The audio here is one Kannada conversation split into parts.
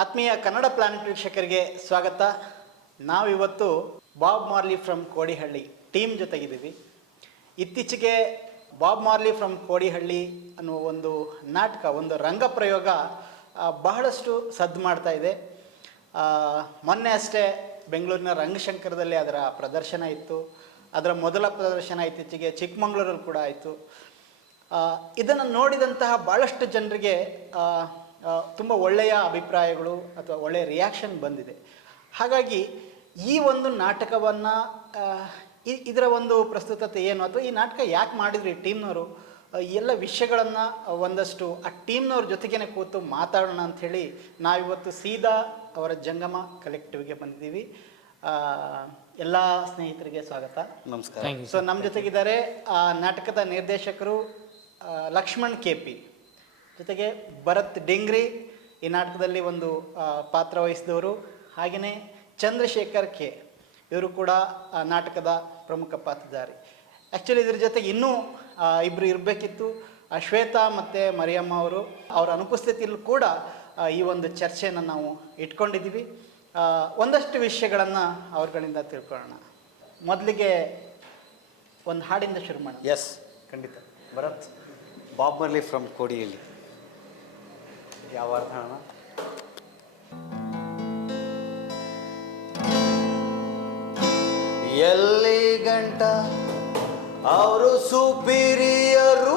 ಆತ್ಮೀಯ ಕನ್ನಡ ಪ್ಲಾನೆಟ್ ವೀಕ್ಷಕರಿಗೆ ಸ್ವಾಗತ. ನಾವಿವತ್ತು Bob Marley from Kodihalli team ಜೊತೆಗಿದ್ದೀವಿ. ಇತ್ತೀಚೆಗೆ ಬಾಬ್ ಮಾರ್ಲಿ ಫ್ರಮ್ ಕೋಡಿಹಳ್ಳಿ ಅನ್ನುವ ಒಂದು ನಾಟಕ, ಒಂದು ರಂಗ ಪ್ರಯೋಗ ಬಹಳಷ್ಟು ಸದ್ದು ಮಾಡ್ತಾ ಇದೆ. ಮೊನ್ನೆ ಅಷ್ಟೇ ಬೆಂಗಳೂರಿನ ರಂಗಶಂಕರದಲ್ಲಿ ಅದರ ಪ್ರದರ್ಶನ ಇತ್ತು. ಅದರ ಮೊದಲ ಪ್ರದರ್ಶನ ಇತ್ತೀಚೆಗೆ ಚಿಕ್ಕಮಗಳೂರಲ್ಲಿ ಕೂಡ ಆಯಿತು. ಇದನ್ನು ನೋಡಿದಂತಹ ಭಾಳಷ್ಟು ಜನರಿಗೆ ತುಂಬ ಒಳ್ಳೆಯ ಅಭಿಪ್ರಾಯಗಳು ಅಥವಾ ಒಳ್ಳೆಯ ರಿಯಾಕ್ಷನ್ ಬಂದಿದೆ. ಹಾಗಾಗಿ ಈ ಒಂದು ನಾಟಕವನ್ನು ಇದರ ಒಂದು ಪ್ರಸ್ತುತತೆ ಏನು, ಅಥವಾ ಈ ನಾಟಕ ಯಾಕೆ ಮಾಡಿದ್ರಿ ಟೀಮ್ನವರು, ಎಲ್ಲ ವಿಷಯಗಳನ್ನು ಒಂದಷ್ಟು ಆ ಟೀಮ್ನವ್ರ ಜೊತೆಗೇ ಕೂತು ಮಾತಾಡೋಣ ಅಂಥೇಳಿ ನಾವಿವತ್ತು ಸೀದಾ ಅವರ ಜಂಗಮ ಕಲೆಕ್ಟಿವ್ಗೆ ಬಂದಿದ್ದೀವಿ. ಎಲ್ಲ ಸ್ನೇಹಿತರಿಗೆ ಸ್ವಾಗತ, ನಮಸ್ಕಾರ. ಸೊ ನಮ್ಮ ಜೊತೆಗಿದ್ದಾರೆ ನಾಟಕದ ನಿರ್ದೇಶಕರು ಲಕ್ಷ್ಮಣ್ KP, ಜೊತೆಗೆ ಭರತ್ ಡಿಂಗ್ರಿ ಈ ನಾಟಕದಲ್ಲಿ ಒಂದು ಪಾತ್ರ ವಹಿಸಿದವರು, ಹಾಗೆಯೇ ಚಂದ್ರಶೇಖರ್ K, ಇವರು ಕೂಡ ನಾಟಕದ ಪ್ರಮುಖ ಪಾತ್ರಧಾರಿ. ಆ್ಯಕ್ಚುಲಿ ಇದ್ರ ಜೊತೆಗೆ ಇನ್ನೂ ಇಬ್ಬರು ಇರಬೇಕಿತ್ತು, ಶ್ವೇತಾ ಮತ್ತು ಮರಿಯಮ್ಮ ಅವರು. ಅವರ ಅನುಪಸ್ಥಿತಿಯಲ್ಲೂ ಕೂಡ ಈ ಒಂದು ಚರ್ಚೆಯನ್ನು ನಾವು ಇಟ್ಕೊಂಡಿದ್ದೀವಿ. ಒಂದಷ್ಟು ವಿಷಯಗಳನ್ನು ಅವ್ರಗಳಿಂದ ತಿಳ್ಕೊಳ್ಳೋಣ. ಮೊದಲಿಗೆ ಒಂದು ಹಾಡಿಂದ ಶುರು ಮಾಡೋಣ. ಎಸ್, ಖಂಡಿತ. Bharat, Bob Marley from Kodihalli. ಯಾವ ಅರ್ಥ ಅಣ್ಣ? ಎಲ್ಲಿ ಗಂಟ ಅವರು ಸುಪೀರಿಯರು,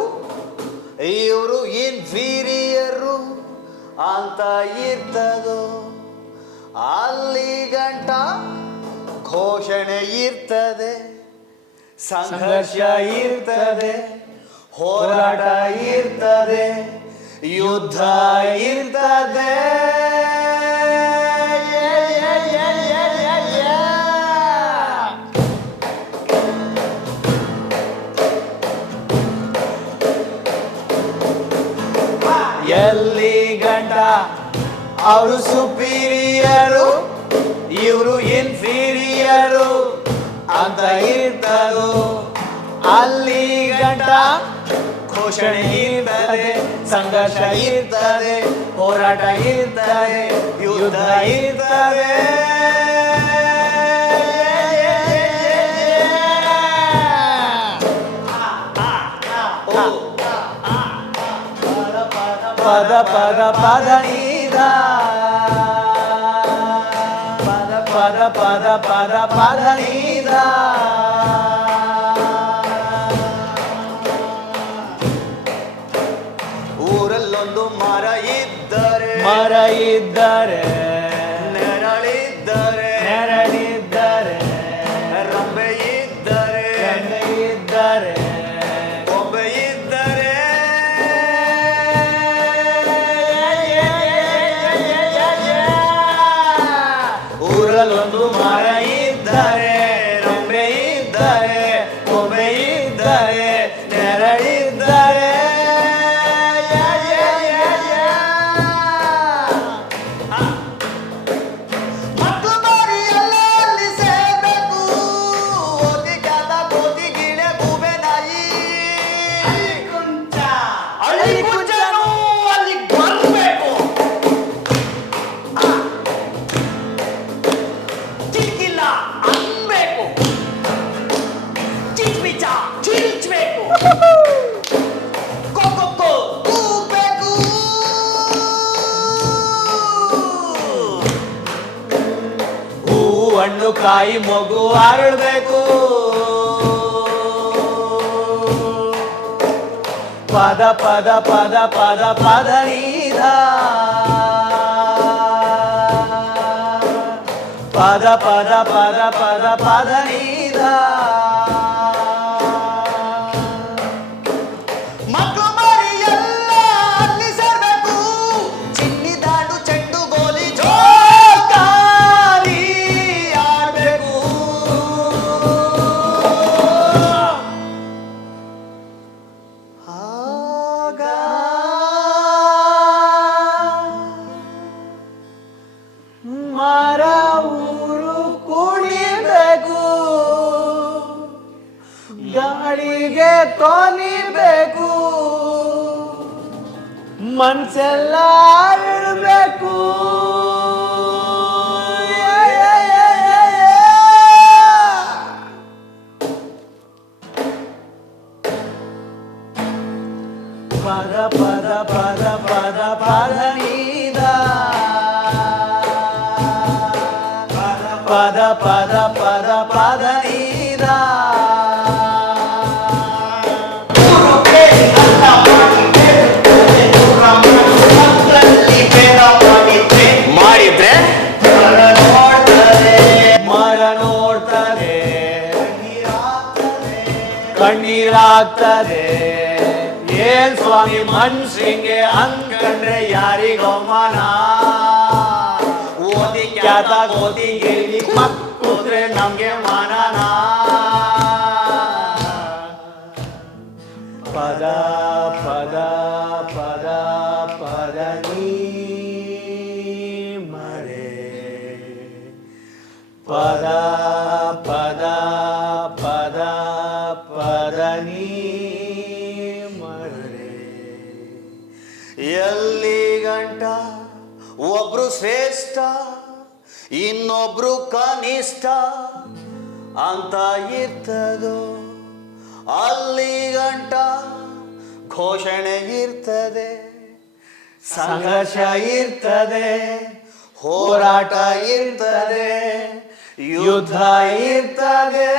ಇವರು ಇನ್ಫೀರಿಯರು ಅಂತ ಇರ್ತದೋ, ಅಲ್ಲಿ ಗಂಟ ಘೋಷಣೆ ಇರ್ತದೆ, ಸಂಘರ್ಷ ಇರ್ತದೆ, ಹೋರಾಟ ಇರ್ತದೆ, ಯುದ್ಧ ಇರ್ತದೆ. ಎಲ್ಲಿ ಗಂಟ ಅವರು ಸುಪೀರಿಯರು, ಇವರು ಇನ್ಫೀರಿಯರು ಅಂತ ಇರ್ತದೋ, ಅಲ್ಲಿ ಗಂಟ ಘೋಷಣೆ ಇರ್ತದೆ, ಸಂಘರ್ಷ ಇರ್ತದೆ, ಹೋರಾಟ ಇರ್ತದೆ, ಯುದ್ಧ ಇರ್ತದೆ. ಪದ ಪದ ಪದ ನೀದ, ಪದ ಪದ ಪದ ಪದ ಪದ ನೀದ. ಊರಲ್ಲೊಂದು ಮರ ಇದ್ದರೆ, ಮರ ಇದ್ದರೆ, ನೆರಳಿದ್ದರೆ, ನೆರಳಿದ್ದರೆ, ರಂಬೆ ಇದ್ದರೆ, ರಂಬೆ ಇದ್ದರೆ, ಗೊಂಬೆ ಇದ್ದರೆ, ಊರಲ್ಲೊಂದು ಮರ ಇದ್ದರೆ, ರಂಬೆ ಇದ್ದರೆ, ಗೊಂಬೆ ಇದ್ದರೆ, ನೆರಳಿದ್ದರೆ, ಹಣ್ಣು ಕಾಯಿ ಮಗು ಅರಳಬೇಕು, ಪದ ಪದ ಪದ ಪದ ಪದ ನೀದ, ಪದ ಪದ ಪದ ಪದ ಪದ ನೀದ. ಗಾಳಿಗೆ ತೊನಿಬೇಕು, ಮನ್ಸೆಲ್ಲ ಅರಳಬೇಕು. ಪದ ಪದ ಪದ ಪದ ನೀರ ಮಾಡಿದ್ರೆ ಮರ ನೋಡ್ತದೆ ಕಣ್ಣೀರಾಗ್ತದೆ ಏನ್ ಸ್ವಾಮಿ ಮನ್ಸಿಂಗೆ ಅನ್ಕಂಡ್ರೆ ಯಾರಿಗೊಮ್ಮನ ಓದಿ ಕ್ಯಾತ ಓದಿಗೆ ಮಕ್ಕುದ್ರೆ ನಮ್ಗೆ ಮನನ ಪದ ಪದ ಪದ ಪದ ನೀ ಮರೆ ಪದ ಪದ ಪದ ಪದ ನೀ ಮರೆ ಎಲ್ಲಿ ಗಂಟ ಒಬ್ರು ಶ್ರೇಷ್ಠ ಇನ್ನೊಬ್ರು ಕನಿಷ್ಠ ಅಂತ ಇರ್ತದೋ ಅಲ್ಲಿ ಗಂಟ ಘೋಷಣೆ ಇರ್ತದೆ ಸಂಘರ್ಷ ಇರ್ತದೆ ಹೋರಾಟ ಇರ್ತದೆ ಯುದ್ಧ ಇರ್ತದೆ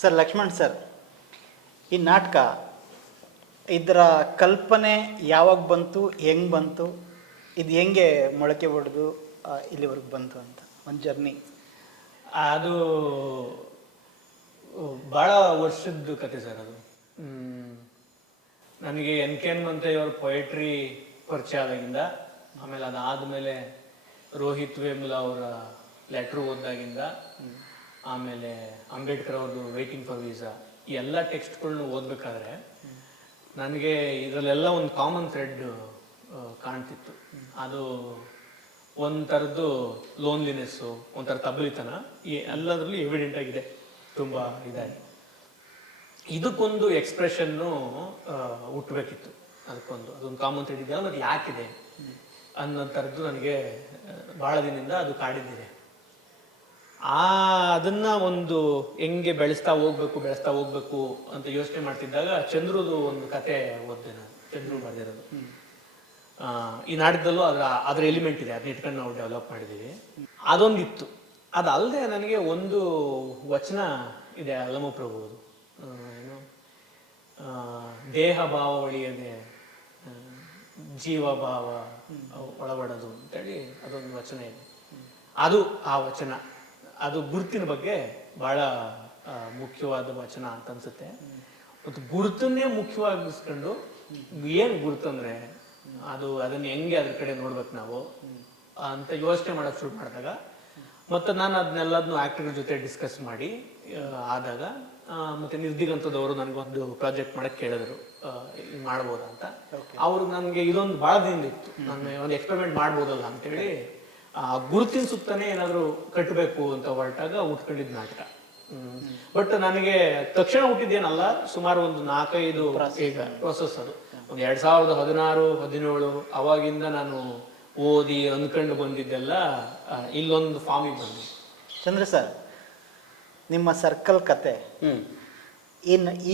ಸರ್ ಲಕ್ಷ್ಮಣ್ ಸರ್, ಈ ನಾಟಕ ಇದರ ಕಲ್ಪನೆ ಯಾವಾಗ ಬಂತು, ಹೆಂಗೆ ಬಂತು, ಇದು ಹೆಂಗೆ ಮೊಳಕೆ ಹೊಡೆದು ಇಲ್ಲಿವರೆಗೆ ಬಂತು ಅಂತ ಒಂದು ಜರ್ನಿ? ಅದು ಭಾಳ ವರ್ಷದ ಕತೆ ಸರ್ ಅದು. ನನಗೆ ಎನ್ ಕೆ ಹನುಮಂತಯ್ಯ ಅವ್ರ ಪೊಯೆಟ್ರಿ ಪರಿಚಯ ಆದಾಗಿಂದ, ಆಮೇಲೆ ಅದಾದಮೇಲೆ ರೋಹಿತ್ ವೇಮುಲ ಅವರ ಲೆಟ್ರು ಓದಾಗಿಂದ, ಆಮೇಲೆ ಅಂಬೇಡ್ಕರ್ ಅವ್ರದ್ದು ವೇಟಿಂಗ್ ಫಾರ್ ವೀಸಾ, ಈ ಎಲ್ಲ ಟೆಕ್ಸ್ಟ್ಗಳ್ನು ಓದಬೇಕಾದ್ರೆ ನನಗೆ ಇದರಲ್ಲೆಲ್ಲ ಒಂದು ಕಾಮನ್ ಥ್ರೆಡ್ ಕಾಣ್ತಿತ್ತು. ಅದು ಒಂಥರದ್ದು ಲೋನ್ಲಿನೆಸ್ಸು, ಒಂಥರ ತಬ್ಬಲಿತನ, ಈ ಎಲ್ಲದರಲ್ಲೂ ಎವಿಡೆಂಟ್ ಆಗಿದೆ ತುಂಬ ಇದಾಗಿ. ಇದಕ್ಕೊಂದು ಎಕ್ಸ್ಪ್ರೆಷನ್ನು ಹುಟ್ಟಬೇಕಿತ್ತು, ಅದೊಂದು ಕಾಮನ್ ಥ್ರೆಡ್ ಇದೆಯಲ್ಲ, ಅದು ಯಾಕಿದೆ ಅನ್ನೋ ಥರದ್ದು ನನಗೆ ಭಾಳ ದಿನದಿಂದ ಅದು ಕಾಡಿದ್ದಿದೆ. ಅದನ್ನ ಒಂದು ಹೆಂಗೆ ಬೆಳೆಸ್ತಾ ಹೋಗ್ಬೇಕು ಅಂತ ಯೋಚನೆ ಮಾಡ್ತಿದ್ದಾಗ ಚಂದ್ರುದು ಒಂದು ಕತೆ ಓದ್ದೆ ನಾನು, ಚಂದ್ರು ಬರೆದಿರೋದು. ಈ ನಾಟಕದಲ್ಲೂ ಅದರ ಎಲಿಮೆಂಟ್ ಇದೆ, ಅದನ್ನ ಇಟ್ಕೊಂಡು ನಾವು ಡೆವಲಪ್ ಮಾಡಿದ್ದೀವಿ. ಅದೊಂದಿತ್ತು. ಅದಲ್ಲದೆ ನನಗೆ ಒಂದು ವಚನ ಇದೆ ಅಲ್ಲಮಪ್ರಭುವುದು, ಏನು ದೇಹ ಭಾವ ಒಳಿಯದೆ ಜೀವ ಭಾವ ಒಳಪಡೋದು ಅಂತೇಳಿ ಅದೊಂದು ವಚನ ಇದೆ. ಅದು ಆ ವಚನ, ಅದು ಗುರುತಿನ ಬಗ್ಗೆ ಬಹಳ ಮುಖ್ಯವಾದ ವಚನ ಅಂತ ಅನ್ಸುತ್ತೆ. ಮತ್ತು ಗುರುತನ್ನೇ ಮುಖ್ಯವಾಗಿಸ್ಕೊಂಡು, ಏನು ಗುರುತಂದ್ರೆ ಅದನ್ನ ಹೆಂಗೆ ಅದ್ರ ಕಡೆ ನೋಡ್ಬೇಕು ನಾವು ಅಂತ ಯೋಚನೆ ಮಾಡೋಕೆ ಶುರು ಮಾಡಿದಾಗ, ಮತ್ತು ನಾನು ಅದನ್ನೆಲ್ಲದನ್ನು ಆ್ಯಕ್ಟರ್ಗಳ ಜೊತೆ ಡಿಸ್ಕಸ್ ಮಾಡಿ ಆದಾಗ, ಮತ್ತು ನಿರ್ದಿಗಂತದವರು ನನಗೊಂದು ಪ್ರಾಜೆಕ್ಟ್ ಮಾಡಕ್ಕೆ ಕೇಳಿದ್ರು, ಹಿಂಗೆ ಮಾಡ್ಬೋದಾ ಅಂತ. ಅವ್ರಿಗೆ ನನಗೆ ಇದೊಂದು ಭಾಳ ದಿನದಿಂದ ಇತ್ತು, ನಾನು ಒಂದು ಎಕ್ಸ್ಪೆರಿಮೆಂಟ್ ಮಾಡ್ಬೋದಲ್ಲ ಅಂತೇಳಿ ಗುರುತಿನ ಸುತ್ತನೇ ಏನಾದರೂ ಕಟ್ಟಬೇಕು ಅಂತ ಹೊರಟಾಗ ಉಟ್ಕೊಂಡಿದ್ದ ನಾಟಕ. ಬಟ್ ನನಗೆ ತಕ್ಷಣ ಹುಟ್ಟಿದ್ದೇನಲ್ಲ, ಸುಮಾರು ಒಂದು 4-5 ಈಗ ಪ್ರೊಸೆಸ್. ಅದು ಒಂದು 2016-17 ಅವಾಗಿಂದ ನಾನು ಓದಿ ಅಂದ್ಕೊಂಡು ಬಂದಿದ್ದೆಲ್ಲ ಇಲ್ಲೊಂದು ಫಾರ್ಮಿಗೆ ಬಂದಿದೆ. ಚಂದ್ರ ಸರ್, ನಿಮ್ಮ ಸರ್ಕಲ್ ಕತೆ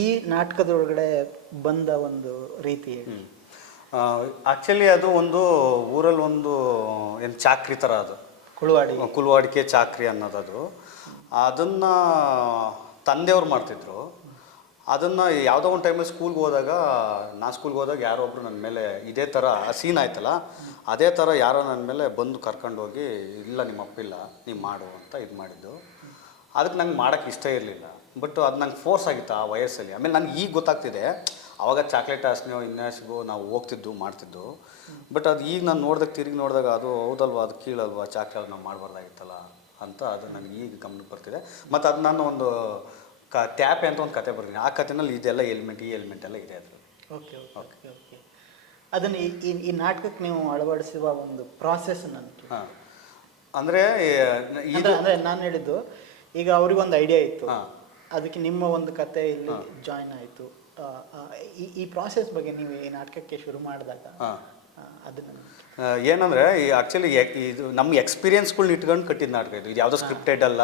ಈ ನಾಟಕದೊಳಗಡೆ ಬಂದ ಒಂದು ರೀತಿ ಹೇಳಿ. ಆ್ಯಕ್ಚುಲಿ ಅದು ಒಂದು ಊರಲ್ಲಿ ಒಂದು ಏನು ಚಾಕ್ರಿ ಥರ, ಅದು ಕುಲವಾಡಿಕೆ ಚಾಕ್ರಿ ಅನ್ನೋದದು. ಅದನ್ನು ತಂದೆಯವ್ರು ಮಾಡ್ತಿದ್ರು. ಅದನ್ನು ಯಾವುದೋ ಒಂದು ಟೈಮಲ್ಲಿ ಸ್ಕೂಲ್ಗೆ ಹೋದಾಗ ಯಾರೋ ಒಬ್ಬರು ನನ್ನ ಮೇಲೆ ಇದೇ ಥರ ಸೀನ್ ಆಯ್ತಲ್ಲ, ಅದೇ ಥರ ಯಾರೋ ನನ್ನ ಮೇಲೆ ಬಂದು ಕರ್ಕೊಂಡೋಗಿ, ಇಲ್ಲ ನಿಮ್ಮ ಅಪ್ಪಿಲ್ಲ ನೀವು ಮಾಡು ಅಂತ ಇದು ಮಾಡಿದ್ದು. ಅದಕ್ಕೆ ನಂಗೆ ಮಾಡೋಕ್ಕೆ ಇಷ್ಟ ಇರಲಿಲ್ಲ. ಬಟ್ ಅದು ನಂಗೆ ಫೋರ್ಸ್ ಆಗಿತ್ತು ಆ ವಯಸ್ಸಲ್ಲಿ. ಆಮೇಲೆ ನನಗೆ ಈಗ ಗೊತ್ತಾಗ್ತಿದೆ, ಆವಾಗ ಚಾಕ್ಲೇಟ್ ಹಾಸ್ನೋ ಇನ್ಯಾಸ್ಗೋ ನಾವು ಹೋಗ್ತಿದ್ದು ಮಾಡ್ತಿದ್ದು. ಬಟ್ ಅದು ಈಗ ನಾನು ತಿರುಗಿ ನೋಡಿದಾಗ ಅದು ಹೌದಲ್ವಾ, ಅದು ಕೀಳಲ್ವಾ, ಚಾಕ್ಲೇಟ್ ನಾವು ಮಾಡಬಾರ್ದಾಗಿತ್ತಲ್ಲ ಅಂತ ಅದು ನನಗೆ ಈಗ ಗಮನಕ್ಕೆ ಬರ್ತಿದೆ. ಮತ್ತು ಅದು ನಾನು ಒಂದು ಟ್ಯಾಪೆ ಅಂತ ಒಂದು ಕತೆ ಬರ್ತೀನಿ. ಆ ಕಥೆನಲ್ಲಿ ಇದೆಲ್ಲ ಈ ಎಲಿಮೆಂಟ್ ಎಲ್ಲ ಇದೆ ಅದರಲ್ಲಿ. ಓಕೆ ಓಕೆ ಓಕೆ ಅದನ್ನು ಈ ನಾಟಕಕ್ಕೆ ನೀವು ಅಳವಡಿಸುವ ಒಂದು ಪ್ರಾಸೆಸ್ ನನಗೆ. ಹಾಂ, ಅಂದರೆ ನಾನು ಹೇಳಿದ್ದು, ಈಗ ಅವ್ರಿಗೊಂದು ಐಡಿಯಾ ಇತ್ತು, ಅದಕ್ಕೆ ನಿಮ್ಮ ಒಂದು ಕತೆ ಇಲ್ಲಿ ಜಾಯ್ನ್ ಆಯಿತು. ಈ ಪ್ರಾಸೆಸ್ ಬಗ್ಗೆ ನೀವು ಈ ನಾಟಕಕ್ಕೆ ಶುರು ಮಾಡಿದಾಗ ಅದನ್ನು ಏನಂದರೆ ಈ ಆ್ಯಕ್ಚುಲಿ ಇದು ನಮ್ಮ ಎಕ್ಸ್ಪೀರಿಯನ್ಸ್ಗಳ್ನ ಇಟ್ಕೊಂಡು ಕಟ್ಟಿದ ನಾಟಕ ಇದು ಯಾವುದೋ ಸ್ಕ್ರಿಪ್ಟೆಡ್ ಅಲ್ಲ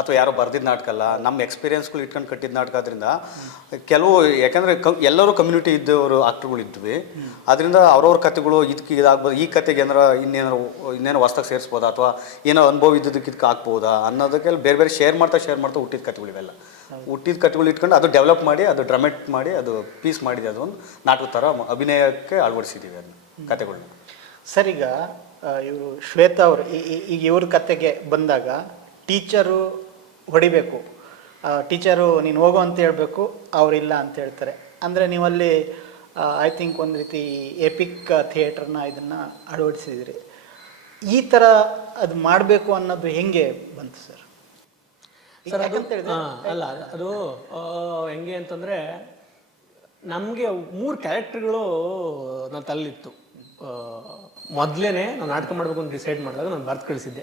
ಅಥವಾ ಯಾರೋ ಬರ್ದಿದ್ದ ನಾಟಕ ಅಲ್ಲ. ನಮ್ಮ ಎಕ್ಸ್ಪೀರಿಯನ್ಸ್ಗಳು ಇಟ್ಕೊಂಡು ಕಟ್ಟಿದ ನಾಟಕ ಆದ್ದರಿಂದ ಕೆಲವು ಯಾಕಂದರೆ ಎಲ್ಲರೂ ಕಮ್ಯುನಿಟಿ ಇದ್ದವರು ಆಕ್ಟರ್ಗಳಿದ್ವಿ. ಅದರಿಂದ ಅವ್ರವ್ರ ಕತೆಗಳು ಇದಕ್ಕೆ ಇದಾಗ್ಬೋದು, ಈ ಕತೆಗೆ ಏನಾರ ಇನ್ನೇನೋ ಹೊಸ್ದಾಗಿ ಸೇರಿಸ್ಬೋದಾ ಅಥವಾ ಏನೋ ಅನುಭವ ಇದ್ದದಕ್ಕೆ ಇದಕ್ಕೆ ಹಾಕ್ಬೋದಾ ಅನ್ನೋದಕ್ಕೆ ಬೇರೆ ಬೇರೆ ಶೇರ್ ಮಾಡ್ತಾ ಹುಟ್ಟಿದ ಕತೆಗಳಿವೆಲ್ಲ. ಹುಟ್ಟಿದ ಕತೆಗಳು ಇಟ್ಕೊಂಡು ಅದು ಡೆವಲಪ್ ಮಾಡಿ ಅದು ಡ್ರಮೆಟ್ ಮಾಡಿ ಅದು ಪೀಸ್ ಮಾಡಿದೆ. ಅದೊಂದು ನಾಟಕ ಥರ ಅಭಿನಯಕ್ಕೆ ಅಳವಡಿಸಿದ್ದೀವಿ ಅದನ್ನ ಕತೆಗಳನ್ನ. ಸರ್, ಈಗ ಇವರು ಶ್ವೇತಾ ಅವರು ಈಗ ಇವ್ರ ಕತೆಗೆ ಬಂದಾಗ ಟೀಚರು ಹೊಡಿಬೇಕು, ಟೀಚರು ನೀನು ಹೋಗು ಅಂತ ಹೇಳಬೇಕು, ಅವರಿಲ್ಲ ಅಂತ ಹೇಳ್ತಾರೆ. ಅಂದರೆ ನೀವಲ್ಲಿ ಐ ಥಿಂಕ್ ಒಂದು ರೀತಿ ಎಪಿಕ್ ಥಿಯೇಟ್ರನ್ನ ಇದನ್ನು ಅಳವಡಿಸಿದಿರಿ. ಈ ಥರ ಅದು ಮಾಡಬೇಕು ಅನ್ನೋದು ಹೆಂಗೆ ಬಂತು ಸರ್? ಸರ್ ಅಲ್ಲ, ಅದು ಹೆಂಗೆ ಅಂತಂದರೆ ನಮಗೆ 3 ಕ್ಯಾರೆಕ್ಟರ್ಗಳು ನನ್ನ ತಲೆಲಿತ್ತು. ಮೊದಲೇ ನಾನು ನಾಟಕ ಮಾಡಬೇಕು ಅಂತ ಡಿಸೈಡ್ ಮಾಡಿದಾಗ ನಾನು ಬರ್ದು ಕಳಿಸಿದ್ದೆ.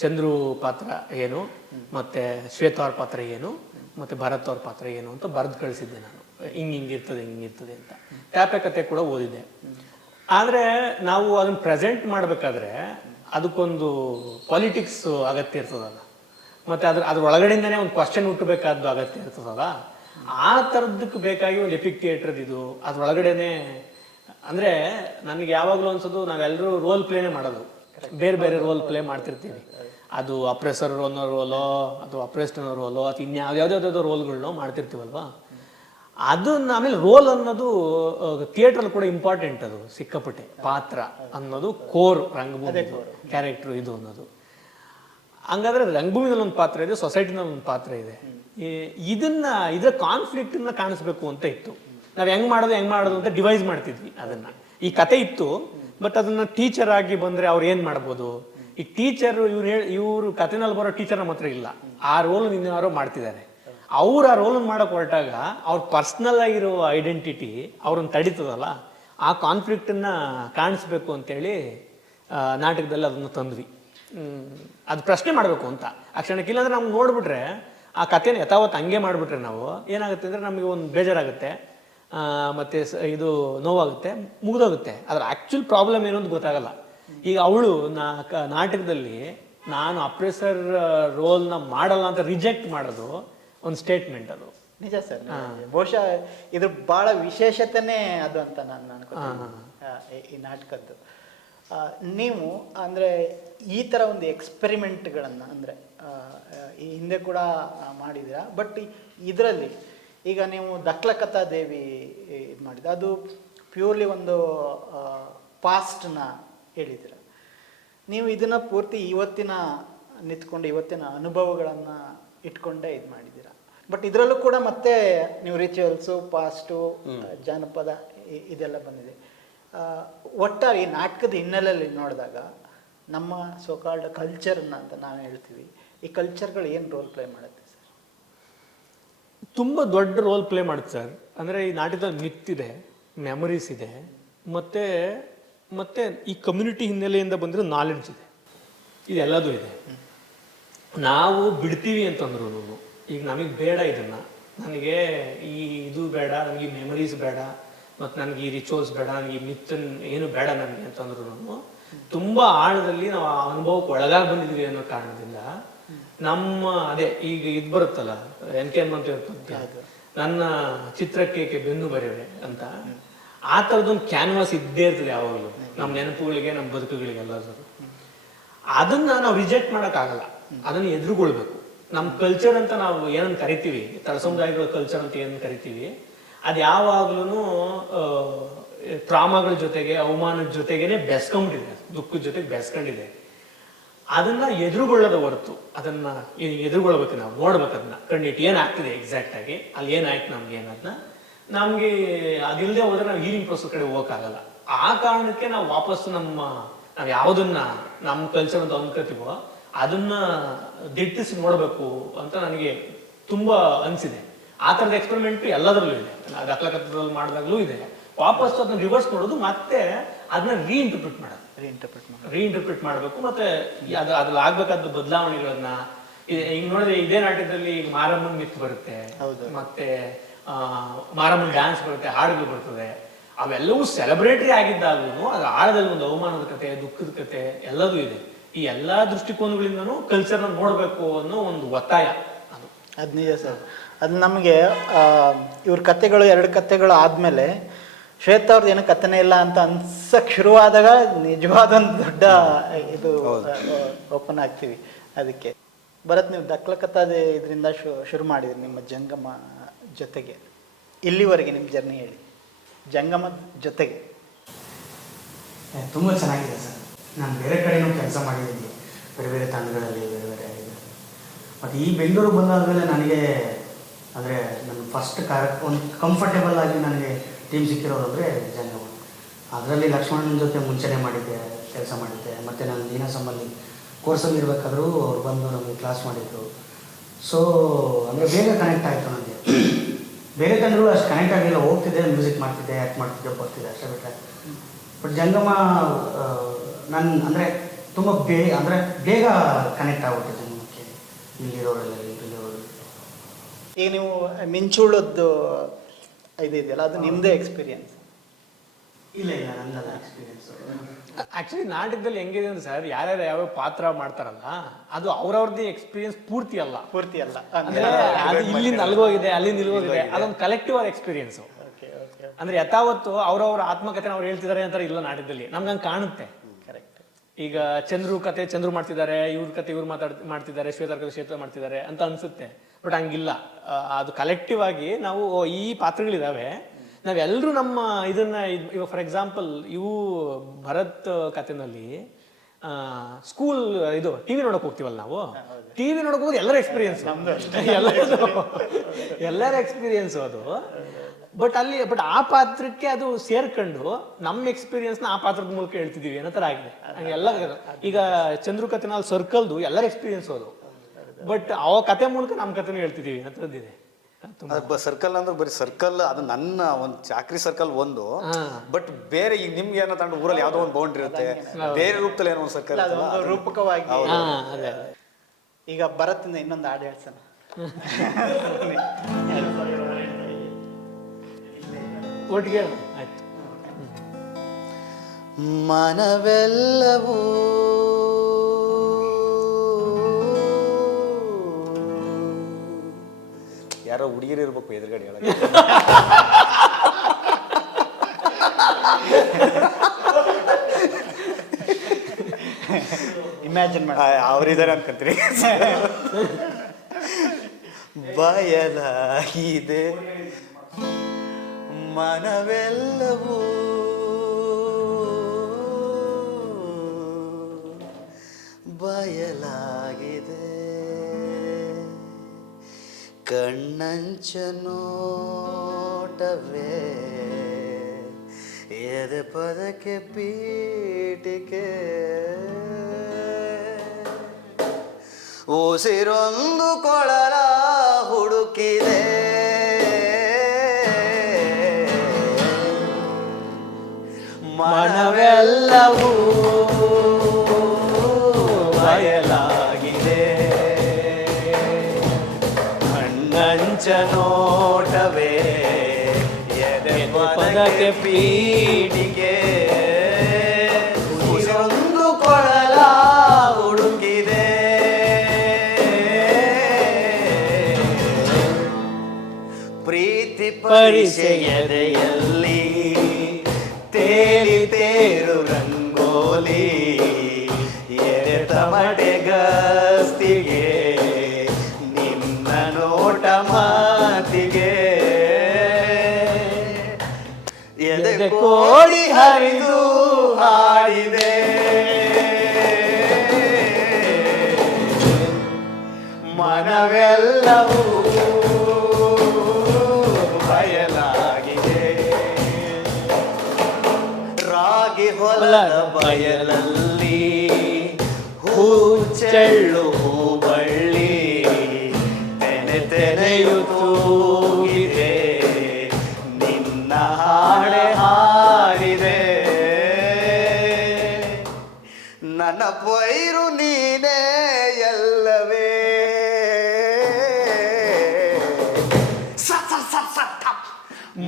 ಚಂದ್ರು ಪಾತ್ರ ಏನು, ಮತ್ತು ಶ್ವೇತಾ ಅವ್ರ ಪಾತ್ರ ಏನು, ಮತ್ತು ಭರತ್ ಅವ್ರ ಪಾತ್ರ ಏನು ಅಂತ ಬರೆದು ಕಳಿಸಿದ್ದೆ ನಾನು. ಹಿಂಗಿರ್ತದೆ ಅಂತ ಟ್ಯಾಪೆ ಕತೆ ಕೂಡ ಓದಿದ್ದೆ. ಆದರೆ ನಾವು ಅದನ್ನು ಪ್ರೆಸೆಂಟ್ ಮಾಡಬೇಕಾದ್ರೆ ಅದಕ್ಕೊಂದು ಪಾಲಿಟಿಕ್ಸ್ ಅಗತ್ಯ ಇರ್ತದಲ್ಲ, ಮತ್ತು ಅದ್ರ ಒಳಗಡೆಯಿಂದನೇ ಒಂದು ಕ್ವಶನ್ ಹುಟ್ಟಬೇಕಾದ್ದು ಅಗತ್ಯ ಇರ್ತದಲ್ಲ. ಆ ಥರದಕ್ಕೆ ಬೇಕಾಗಿ ಒಂದು ಎಪಿಕ್ ಥಿಯೇಟ್ರದ್ದು ಇದು. ಅದ್ರೊಳಗಡೆನೆ ಅಂದರೆ ನನಗೆ ಯಾವಾಗಲೂ ಅನ್ಸೋದು ನಾವೆಲ್ಲರೂ ರೋಲ್ ಪ್ಲೇನೇ ಮಾಡೋದು, ಬೇರೆ ಬೇರೆ ರೋಲ್ ಪ್ಲೇ ಮಾಡ್ತಿರ್ತೀವಿ. ಅದು ಅಪ್ರೆಸರ್ ಅನ್ನೋ ರೋಲೋ ಅಥವಾ ಅಪ್ರೆಸ್ಡ್ ಅನ್ನೋ ರೋಲೋ ಅಥವಾ ಇನ್ಯಾವ್ದಾವ್ದಾವ್ದೋ ರೋಲ್ಗಳನ್ನೋ ಮಾಡ್ತಿರ್ತೀವಲ್ವ. ಅದನ್ನ ಆಮೇಲೆ ರೋಲ್ ಅನ್ನೋದು ಥಿಯೇಟ್ರಲ್ಲಿ ಕೂಡ ಇಂಪಾರ್ಟೆಂಟ್. ಅದು ಸಿಕ್ಕಾಪಟ್ಟೆ ಪಾತ್ರ ಅನ್ನೋದು ಕೋರ್, ರಂಗಭೂಮಿ ಕ್ಯಾರೆಕ್ಟ್ರು ಇದು ಅನ್ನೋದು. ಹಂಗಾದ್ರೆ ರಂಗಭೂಮಿನಲ್ಲಿ ಒಂದು ಪಾತ್ರ ಇದೆ, ಸೊಸೈಟಿನಲ್ಲಿ ಒಂದು ಪಾತ್ರ ಇದೆ. ಇದರ ಕಾನ್ಫ್ಲಿಕ್ಟನ್ನ ಕಾಣಿಸ್ಬೇಕು ಅಂತ ಇತ್ತು. ನಾವು ಹೆಂಗ್ ಮಾಡೋದು ಅಂತ ಡಿವೈಸ್ ಮಾಡ್ತಿದ್ವಿ ಅದನ್ನ. ಈ ಕತೆ ಇತ್ತು, ಬಟ್ ಅದನ್ನ ಟೀಚರ್ ಆಗಿ ಬಂದ್ರೆ ಅವ್ರು ಏನ್ ಮಾಡ್ಬೋದು. ಈ ಟೀಚರ್ ಇವ್ರು ಕತೆನಲ್ಲಿ ಬರೋ ಟೀಚರ್ ನಮ್ಮ ಹತ್ರ ಇಲ್ಲ, ಆ ರೋಲ್ ಇನ್ಯಾರೋ ಮಾಡ್ತಿದ್ದಾರೆ. ಅವ್ರು ಆ ರೋಲ್ ಮಾಡಕ್ ಹೊರಟಾಗ ಅವ್ರ ಪರ್ಸ್ನಲ್ ಆಗಿರೋ ಐಡೆಂಟಿಟಿ ಅವ್ರನ್ನ ತಡೀತದಲ್ಲ, ಆ ಕಾನ್ಫ್ಲಿಕ್ಟನ್ನ ಕಾಣಿಸ್ಬೇಕು ಅಂತೇಳಿ ನಾಟಕದಲ್ಲಿ ಅದನ್ನು ತಂದ್ವಿ. ಅದು ಪ್ರಶ್ನೆ ಮಾಡಬೇಕು ಅಂತ ಆ ಕ್ಷಣಕ್ಕೆ. ಇಲ್ಲಾಂದ್ರೆ ನಮ್ಗೆ ನೋಡ್ಬಿಟ್ರೆ ಆ ಕಥೆನ ಯಥಾವತ್ತು ಹಂಗೆ ಮಾಡಿಬಿಟ್ರೆ ನಾವು ಏನಾಗುತ್ತೆ ಅಂದರೆ ನಮಗೆ ಒಂದು ಬೇಜಾರಾಗುತ್ತೆ, ಮತ್ತು ಇದು ನೋವಾಗುತ್ತೆ, ಮುಗಿದೋಗುತ್ತೆ. ಅದ್ರ ಆ್ಯಕ್ಚುಲ್ ಪ್ರಾಬ್ಲಮ್ ಏನು ಅಂತ ಗೊತ್ತಾಗಲ್ಲ. ಈಗ ಅವಳು ನಾಟಕದಲ್ಲಿ ನಾನು ಅಪ್ರೆಸರ್ ರೋಲ್ನ ಮಾಡಲ್ಲ ಅಂತ ರಿಜೆಕ್ಟ್ ಮಾಡೋದು ಒಂದು ಸ್ಟೇಟ್ಮೆಂಟ್. ಅದು ನಿಜ ಸರ್. ಬಹುಶಃ ಇದ್ರ ಭಾಳ ವಿಶೇಷತೆನೇ ಅದು ಅಂತ ನಾನು ಅನ್ಕೋತೀನಿ ಈ ನಾಟಕದ್ದು. ನೀವು ಅಂದರೆ ಈ ಥರ ಒಂದು ಎಕ್ಸ್ಪೆರಿಮೆಂಟ್ಗಳನ್ನು ಅಂದರೆ ಈ ಹಿಂದೆ ಕೂಡ ಮಾಡಿದ್ದೀರಾ, ಬಟ್ ಇದರಲ್ಲಿ ಈಗ ನೀವು ದಕ್ಲಕಥಾ ದೇವಿ ಇದು ಮಾಡಿದ ಅದು ಪ್ಯೂರ್ಲಿ ಒಂದು ಪಾಸ್ಟ್ನ ಹೇಳಿದ್ದೀರ. ನೀವು ಇದನ್ನು ಪೂರ್ತಿ ಇವತ್ತಿನ ಅನುಭವಗಳನ್ನು ಇಟ್ಕೊಂಡೇ ಇದು ಮಾಡಿದ್ದೀರಾ. ಬಟ್ ಇದರಲ್ಲೂ ಕೂಡ ಮತ್ತೆ ನೀವು ರಿಚುವಲ್ಸು, ಪಾಸ್ಟು, ಜಾನಪದ ಇದೆಲ್ಲ ಬಂದಿದೆ. ಒಟ್ಟಾಗಿ ನಾಟಕದ ಹಿನ್ನೆಲೆಯಲ್ಲಿ ನೋಡಿದಾಗ ನಮ್ಮ ಸೋಕಾಲ್ಡ್ ಕಲ್ಚರ್ನ ಅಂತ ನಾವು ಹೇಳ್ತೀವಿ, ಈ ಕಲ್ಚರ್ಗಳು ಏನು ರೋಲ್ ಪ್ಲೇ ಮಾಡುತ್ತೆ ಸರ್? ತುಂಬ ದೊಡ್ಡ ರೋಲ್ ಪ್ಲೇ ಮಾಡುತ್ತೆ ಸರ್. ಅಂದರೆ ಈ ನಾಟಕದಲ್ಲಿ ಮಿತ್ ಇದೆ, ಮೆಮೊರೀಸ್ ಇದೆ, ಮತ್ತೆ ಈ ಕಮ್ಯುನಿಟಿ ಹಿನ್ನೆಲೆಯಿಂದ ಬಂದಿರೋ ನಾಲೆಡ್ಜ್ ಇದೆ, ಇದೆಲ್ಲದೂ ಇದೆ. ನಾವು ಬಿಡ್ತೀವಿ ಅಂತಂದ್ರು ಈಗ ನಮಗೆ ಬೇಡ ಇದನ್ನು, ನನಗೆ ಇದು ಬೇಡ, ನನಗೆ ಮೆಮೊರೀಸ್ ಬೇಡ, ಮತ್ತು ನನಗೆ ಈ ರಿಚುವಲ್ಸ್ ಬೇಡ, ನನಗೆ ಈ ಮಿತ್ ಏನು ಬೇಡ ನನಗೆ ಅಂತಂದ್ರು ತುಂಬ ಆಳದಲ್ಲಿ ನಾವು ಆ ಅನುಭವಕ್ಕೆ ಒಳಗಾಗಿ ಬಂದಿದ್ವಿ ಅನ್ನೋ ಕಾರಣದಿಂದ ಅದೇ ಈಗ ಇದು ಬರುತ್ತಲ್ಲ NK ಹನುಮಂತಯ್ಯ ಪದ್ಯ, ನನ್ನ ಚಿತ್ರಕ್ಕೆ ಬೆನ್ನು ಬರೆಯುವೆ ಅಂತ, ಆ ಥರದೊಂದು ಕ್ಯಾನ್ವಾಸ್ ಇದ್ದೇ ಇರ್ತದೆ ಯಾವಾಗಲೂ ನಮ್ಮ ನೆನಪುಗಳಿಗೆ, ನಮ್ಮ ಬದುಕುಗಳಿಗೆ ಎಲ್ಲರೂ. ಅದನ್ನ ನಾವು ರಿಜೆಕ್ಟ್ ಮಾಡೋಕ್ಕಾಗಲ್ಲ, ಅದನ್ನು ಎದುರುಗೊಳ್ಬೇಕು. ನಮ್ಮ ಕಲ್ಚರ್ ಅಂತ ನಾವು ಏನನ್ನು ಕರಿತೀವಿ, ತಳ ಸಮುದಾಯಗಳ ಕಲ್ಚರ್ ಅಂತ ಏನು ಕರಿತೀವಿ, ಅದು ಯಾವಾಗ್ಲೂ ಟ್ರಾಮಾಗಳ ಜೊತೆಗೆ, ಅವಮಾನದ ಜೊತೆಗೇನೆ ಬೆಸ್ಕೊಂಡ್ಬಿಟ್ಟಿದೆ, ದುಃಖದ ಜೊತೆಗೆ ಬೆಸ್ಕೊಂಡಿದೆ. ಅದನ್ನ ಎದುರುಗೊಳ್ಳೋದ ಹೊರತು ಅದನ್ನ ಎದುರುಗೊಳ್ಬೇಕು, ನಾವು ನೋಡ್ಬೇಕು ಅದನ್ನ ಕಣ್ಣಿಟ್ಟು ಏನಾಗ್ತಿದೆ ಎಕ್ಸಾಕ್ಟ್ ಆಗಿ, ಅಲ್ಲಿ ಏನಾಯ್ತು ನಮ್ಗೆ ಏನದನ್ನ. ನಮ್ಗೆ ಅದಿಲ್ಲದೆ ಹೋದ್ರೆ ನಾವು ಹೀಲಿಂಗ್ ಪ್ರೋಸೆಸ್ ಕಡೆ ಹೋಗಕ್ಕಾಗಲ್ಲ. ಆ ಕಾರಣಕ್ಕೆ ನಾವು ವಾಪಸ್ ನಾವು ಯಾವುದನ್ನ ನಮ್ಮ ಕಲ್ಚರ್ ಅಂತ ಅನ್ಕೋತೀವೋ ಅದನ್ನ ದಿಟ್ಟಿಸಿ ನೋಡ್ಬೇಕು ಅಂತ ನನಗೆ ತುಂಬಾ ಅನ್ಸಿದೆ. ಆ ಥರದ ಎಕ್ಸ್ಪೆರಿಮೆಂಟ್ ಎಲ್ಲದರಲ್ಲೂ ಇದೆ, ದಕ್ಲಕಥಾದಲ್ಲಿ ಮಾಡಿದಾಗಲೂ ಇದೆ. ವಾಪಸ್ ಅದನ್ನ ರಿವರ್ಸ್ ಮಾಡೋದು, ಮತ್ತೆ ಅದನ್ನ ರೀಇಂಟರ್ಪ್ರಿಟ್ ಮಾಡಬೇಕು. ಮತ್ತೆ ಅದ್ರಲ್ಲಿ ಆಗ್ಬೇಕಾದ ಬದಲಾವಣೆಗಳನ್ನ ಈಗ ನೋಡಿದ್ರೆ ಇದೇ ನಾಟಕದಲ್ಲಿ ಈಗ ಮಾರಮ್ಮನ ಮಿತ್ ಬರುತ್ತೆ, ಮತ್ತೆ ಮಾರಮ್ಮನ ಡ್ಯಾನ್ಸ್ ಬರುತ್ತೆ, ಹಾಡುಗಳು ಬರ್ತದೆ. ಅವೆಲ್ಲವೂ ಸೆಲೆಬ್ರೇಟರಿ ಆಗಿದ್ದಾಗೂ ಅದ್ರ ಆಳದಲ್ಲಿ ಒಂದು ಅವಮಾನದ ಕತೆ, ದುಃಖದ ಕತೆ ಎಲ್ಲದೂ ಇದೆ. ಈ ಎಲ್ಲಾ ದೃಷ್ಟಿಕೋನಗಳಿಂದನೂ ಕಲ್ಚರ್ನ ನೋಡ್ಬೇಕು ಅನ್ನೋ ಒಂದು ಒತ್ತಾಯ ಅದು. ಅದು ನಿಜ ಸರ್. ಅದು ನಮಗೆ ಇವ್ರ ಕತೆಗಳು 2 ಕತೆಗಳು ಆದಮೇಲೆ ಶ್ವೇತಾ ಅವ್ರದ್ದು ಏನೋ ಕಥೆನೇ ಇಲ್ಲ ಅಂತ ಅನ್ಸಕ್ಕೆ ಶುರುವಾದಾಗ ನಿಜವಾದೊಂದು ದೊಡ್ಡ ಇದು ಓಪನ್ ಆಗ್ತೀವಿ. ಅದಕ್ಕೆ ಭರತ್, ನೀವು ದಕ್ಲಕಥಾದ ಇದರಿಂದ ಶುರು ಮಾಡಿದ್ರಿ ನಿಮ್ಮ ಜಂಗಮ ಜೊತೆಗೆ. ಇಲ್ಲಿವರೆಗೆ ನಿಮ್ಮ ಜರ್ನಿ ಹೇಳಿ, ಜಂಗಮ ಜೊತೆಗೆ. ತುಂಬ ಚೆನ್ನಾಗಿದೆ ಸರ್. ನಾನು ಬೇರೆ ಕಡೆನೂ ಕೆಲಸ ಮಾಡಿದ್ದೀನಿ, ಬೇರೆ ಬೇರೆ ತಂಡಗಳಲ್ಲಿ, ಬೇರೆ ಬೇರೆ ಇದು. ಮತ್ತು ಈ ಬೆಂಗಳೂರು ಬಂದಾದಮೇಲೆ ನನಗೆ ಅಂದರೆ ನನ್ನ ಫಸ್ಟ್ ಒಂದು ಕಂಫರ್ಟೇಬಲ್ ಆಗಿ ನನಗೆ ಟೀಮ್ ಸಿಕ್ಕಿರೋದಂದರೆ ಜಂಗಮ. ಅದರಲ್ಲಿ ಲಕ್ಷ್ಮಣನ ಜೊತೆ ಮುಂಚೆನೇ ಮಾಡಿದ್ದೆ, ಕೆಲಸ ಮಾಡಿದ್ದೆ. ಮತ್ತು ನಾನು ದೀನ ಸಂಬಂಧಿ ಕೋರ್ಸಲ್ಲಿ ಇರಬೇಕಾದ್ರೂ ಅವ್ರು ಬಂದು ನಮಗೆ ಕ್ಲಾಸ್ ಮಾಡಿದರು. ಸೊ ಅಂದರೆ ಬೇಗ ಕನೆಕ್ಟ್ ಆಯಿತು ನನಗೆ. ಬೇರೆ ತಂಡಗಳು ಅಷ್ಟು ಕನೆಕ್ಟ್ ಆಗಿಲ್ಲ, ಹೋಗ್ತಿದ್ದೆ, ಮ್ಯೂಸಿಕ್ ಮಾಡ್ತಿದ್ದೆ, ಆ್ಯಕ್ಟ್ ಮಾಡ್ತಿದ್ದೆ, ಬರ್ತಿದ್ದೆ, ಅಷ್ಟೇ ಬಿಟ್ಟರೆ. ಬಟ್ ಜಂಗಮ ನನ್ನ ಅಂದರೆ ತುಂಬ ಬೇಗ ಕನೆಕ್ಟ್ ಆಗುತ್ತೆ ಜಂಗಮಕ್ಕೆ, ಇಲ್ಲಿರೋರೆಲ್ಲ. ಈಗ ನೀವು ಮಿಂಚುಳದ್ದು ಇದೆಯಲ್ಲ, ಅದು ನಿಮ್ಮದೇ ಎಕ್ಸ್ಪೀರಿಯನ್ಸ್? ಇಲ್ಲ ಇಲ್ಲ, ನನ್ನಲ್ಲ ಎಕ್ಸ್ಪೀರಿಯನ್ಸ್. ಆಕ್ಚುಲಿ ನಾಟಕದಲ್ಲಿ ಹೆಂಗಿದೆ ಅಂದ್ರೆ ಸರ್, ಯಾರ್ಯಾರು ಯಾವ್ಯಾವ ಪಾತ್ರ ಮಾಡ್ತಾರಲ್ಲ ಅದು ಅವ್ರವ್ರದ್ದು ಎಕ್ಸ್ಪೀರಿಯನ್ಸ್ ಪೂರ್ತಿ ಅಲ್ಲ. ಅಂದ್ರೆ ಅದು ಇಲ್ಲಿಂದ ಅಲ್ಗೋಗಿದೆ, ಅಲ್ಲಿಂದ ಇಲ್ಗೋಗಿದೆ, ಅದೊಂದು ಕಲೆಕ್ಟಿವ್ ಆದ ಎಕ್ಸ್ಪೀರಿಯನ್ಸ್. ಅಂದ್ರೆ ಯಥಾವತ್ತು ಅವ್ರವ್ರ ಆತ್ಮಕಥೆ ಅವ್ರು ಹೇಳ್ತಿದ್ದಾರೆ ಅಂತಾರೆ ಇಲ್ಲ ನಾಟಕದಲ್ಲಿ, ನಮ್ಗೆ ಹಂಗೆ ಕಾಣುತ್ತೆ. ಕರೆಕ್ಟ್. ಈಗ ಚಂದ್ರು ಕತೆ ಚಂದ್ರು ಮಾಡ್ತಿದ್ದಾರೆ, ಇವ್ರ ಕತೆ ಇವ್ರು ಮಾಡ್ತಿದ್ದಾರೆ, ಶ್ವೇತಾರ್ ಕತೆ ಶ್ವೇತ ಮಾಡ್ತಿದ್ದಾರೆ ಅಂತ ಅನ್ಸುತ್ತೆ. ಬಟ್ ಹಂಗಿಲ್ಲ. ಅದು ಕಲೆಕ್ಟಿವ್ ಆಗಿ ನಾವು ಈ ಪಾತ್ರಗಳಿದಾವೆ, ನಾವೆಲ್ಲರೂ ನಮ್ಮ ಇದನ್ನ ಇವಾಗ ಫಾರ್ ಎಕ್ಸಾಂಪಲ್ ಇವು ಭರತ್ ಕಥೆನಲ್ಲಿ ಸ್ಕೂಲ್ ಇದು ಟಿವಿ ನೋಡಕ್ ಹೋಗ್ತೀವಲ್ಲ ನಾವು, ಟಿವಿ ನೋಡಕ್ ಹೋಗೋದು ಎಲ್ಲರ ಎಕ್ಸ್ಪೀರಿಯನ್ಸ್, ಎಲ್ಲರ ಎಕ್ಸ್ಪೀರಿಯನ್ಸ್ ಅದು. ಬಟ್ ಆ ಪಾತ್ರಕ್ಕೆ ಅದು ಸೇರ್ಕೊಂಡು ನಮ್ಮ ಎಕ್ಸ್ಪೀರಿಯನ್ಸ್ನ ಆ ಪಾತ್ರದ ಮೂಲಕ ಹೇಳ್ತಿದೀವಿ ಅನ್ನೋ ಥರ ಆಗಿದೆ. ಹಂಗೆಲ್ಲ ಈಗ ಚಂದ್ರು ಕಥೆನಲ್ಲಿ ಸರ್ಕಲ್ದು ಎಲ್ಲರ ಎಕ್ಸ್ಪೀರಿಯನ್ಸ್ ಅದು, ಬಟ್ ಆ ಕತೆ ಮೂಲಕ ನಮ್ಮ ಕಥೆನೂ ಹೇಳ್ತಿದೀವಿ ಅನ್ನೋದಿದೆ. ಸರ್ಕಲ್ ಅಂದ್ರೆ ಬರೀ ಸರ್ಕಲ್, ಅದು ನನ್ನ ಒಂದು ಚಾಕ್ರಿ ಸರ್ಕಲ್ ಒಂದು. ಬಟ್ ಬೇರೆ ಈಗ ನಿಮ್ಗೆ ಏನೋ ತಂಡ ಊರಲ್ಲಿ ಯಾವ್ದೋ ಒಂದು ಬೌಂಡ್ರಿ ಇರುತ್ತೆ, ಬೇರೆ ರೂಪದಲ್ಲಿ ಏನೋ ಒಂದು ಸರ್ಕಲ್ ರೂಪಕವಾಗಿ. ಈಗ ಭರತ್ತಿಂದ ಇನ್ನೊಂದು ಹಾಡು ಹೇಳ್ಸೋಣ. ಒಟ್ಟಿಗೆ ಆಯ್ತು. ಮನವೆಲ್ಲವೂ ಯಾರೋ ಹುಡುಗಿರು ಇರ್ಬೇಕು ಎದುರುಗಡೆ ಹೇಳಕ್ಕೆ. ಇಮ್ಯಾಜಿನ್ ಮಾಡಿ ಅವರಿದ್ದಾರೆ ಅನ್ಕೊಂತೀರಿ. ಬಯಲಾಗಿದೆ ಮನವೆಲ್ಲವೂ ಬಯಲಾಗಿದೆ, ಕಣ್ಣಂಚ ನೋಟವೇ ಎದೆ ಪದಕ್ಕೆ ಪೀಟಿಕೆ, ಉಸಿರೊಂದು ಕೊಳಲ ಹುಡುಕಿದೆ, ಮನವೆಲ್ಲವೂ ಬಯಲಾಗಿದೆ, ಕಣ್ಣಂಚ ನೋಟವೇ ಎದೆ ಪದಕ್ಕೆ ಪೀಡಿಗೆ, ಉಸಿರೊಂದು ಕೊಳಲ ಹುಡುಕಿದೆ, ಪ್ರೀತಿ ಪರಿಚಯದೆಯಲ್ಲಿ ತೇಲಿ ತೇರು ರಂಗೋಲಿ, ಎದೆ ತಮಟೆ ಗಸ್ತಿಗೆ ನಿನ್ನ ನೋಟ ಮಾತಿಗೆ, ಎದೆ ಕೋಡಿ ಹರಿದು ಹಾಡಿದೆ, ಮನವೆಲ್ಲವೂ ಬಯಲಾಗಿದೆ, ರಾಗಿ ಹೊಲದ ಬಯಲಲ್ಲಿ ಹೂಚೆಳ್ಳು ಹೂಬಳ್ಳಿ, ತೆನೆ ತೆನೆಯು ತೂಗಿದೆ, ನಿನ್ನ ಹಾಡೆ ಹಾರಿದೆ, ನನ್ನ ಪೈರು ನೀನೇ ಎಲ್ಲವೇ,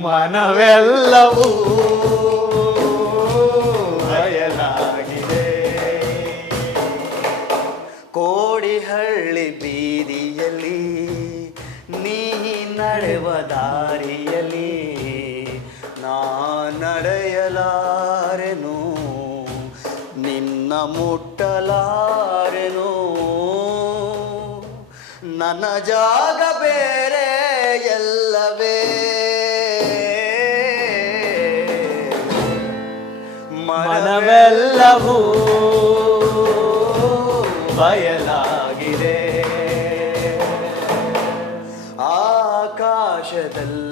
ಮನವೆಲ್ಲವೂ ಬಯಲಾಗಿದೆ. ಕೋಡಿಹಳ್ಳಿ ಬೀದಿಯಲ್ಲಿ ನೀ ನಡೆವ ದಾರಿಯಲ್ಲಿ ನಾ ನಡೆಯಲಾರೆನು, ನಿನ್ನ ಮುಟ್ಟಲಾರೆನು. ನನ್ನ ಜಾಗ ಬೇರೆ ಎಲ್ಲವೇ, ಮನವೆಲ್ಲವೂ ಬಯಲಾಗಿದೆ. ಆಕಾಶದಲ್ಲಿ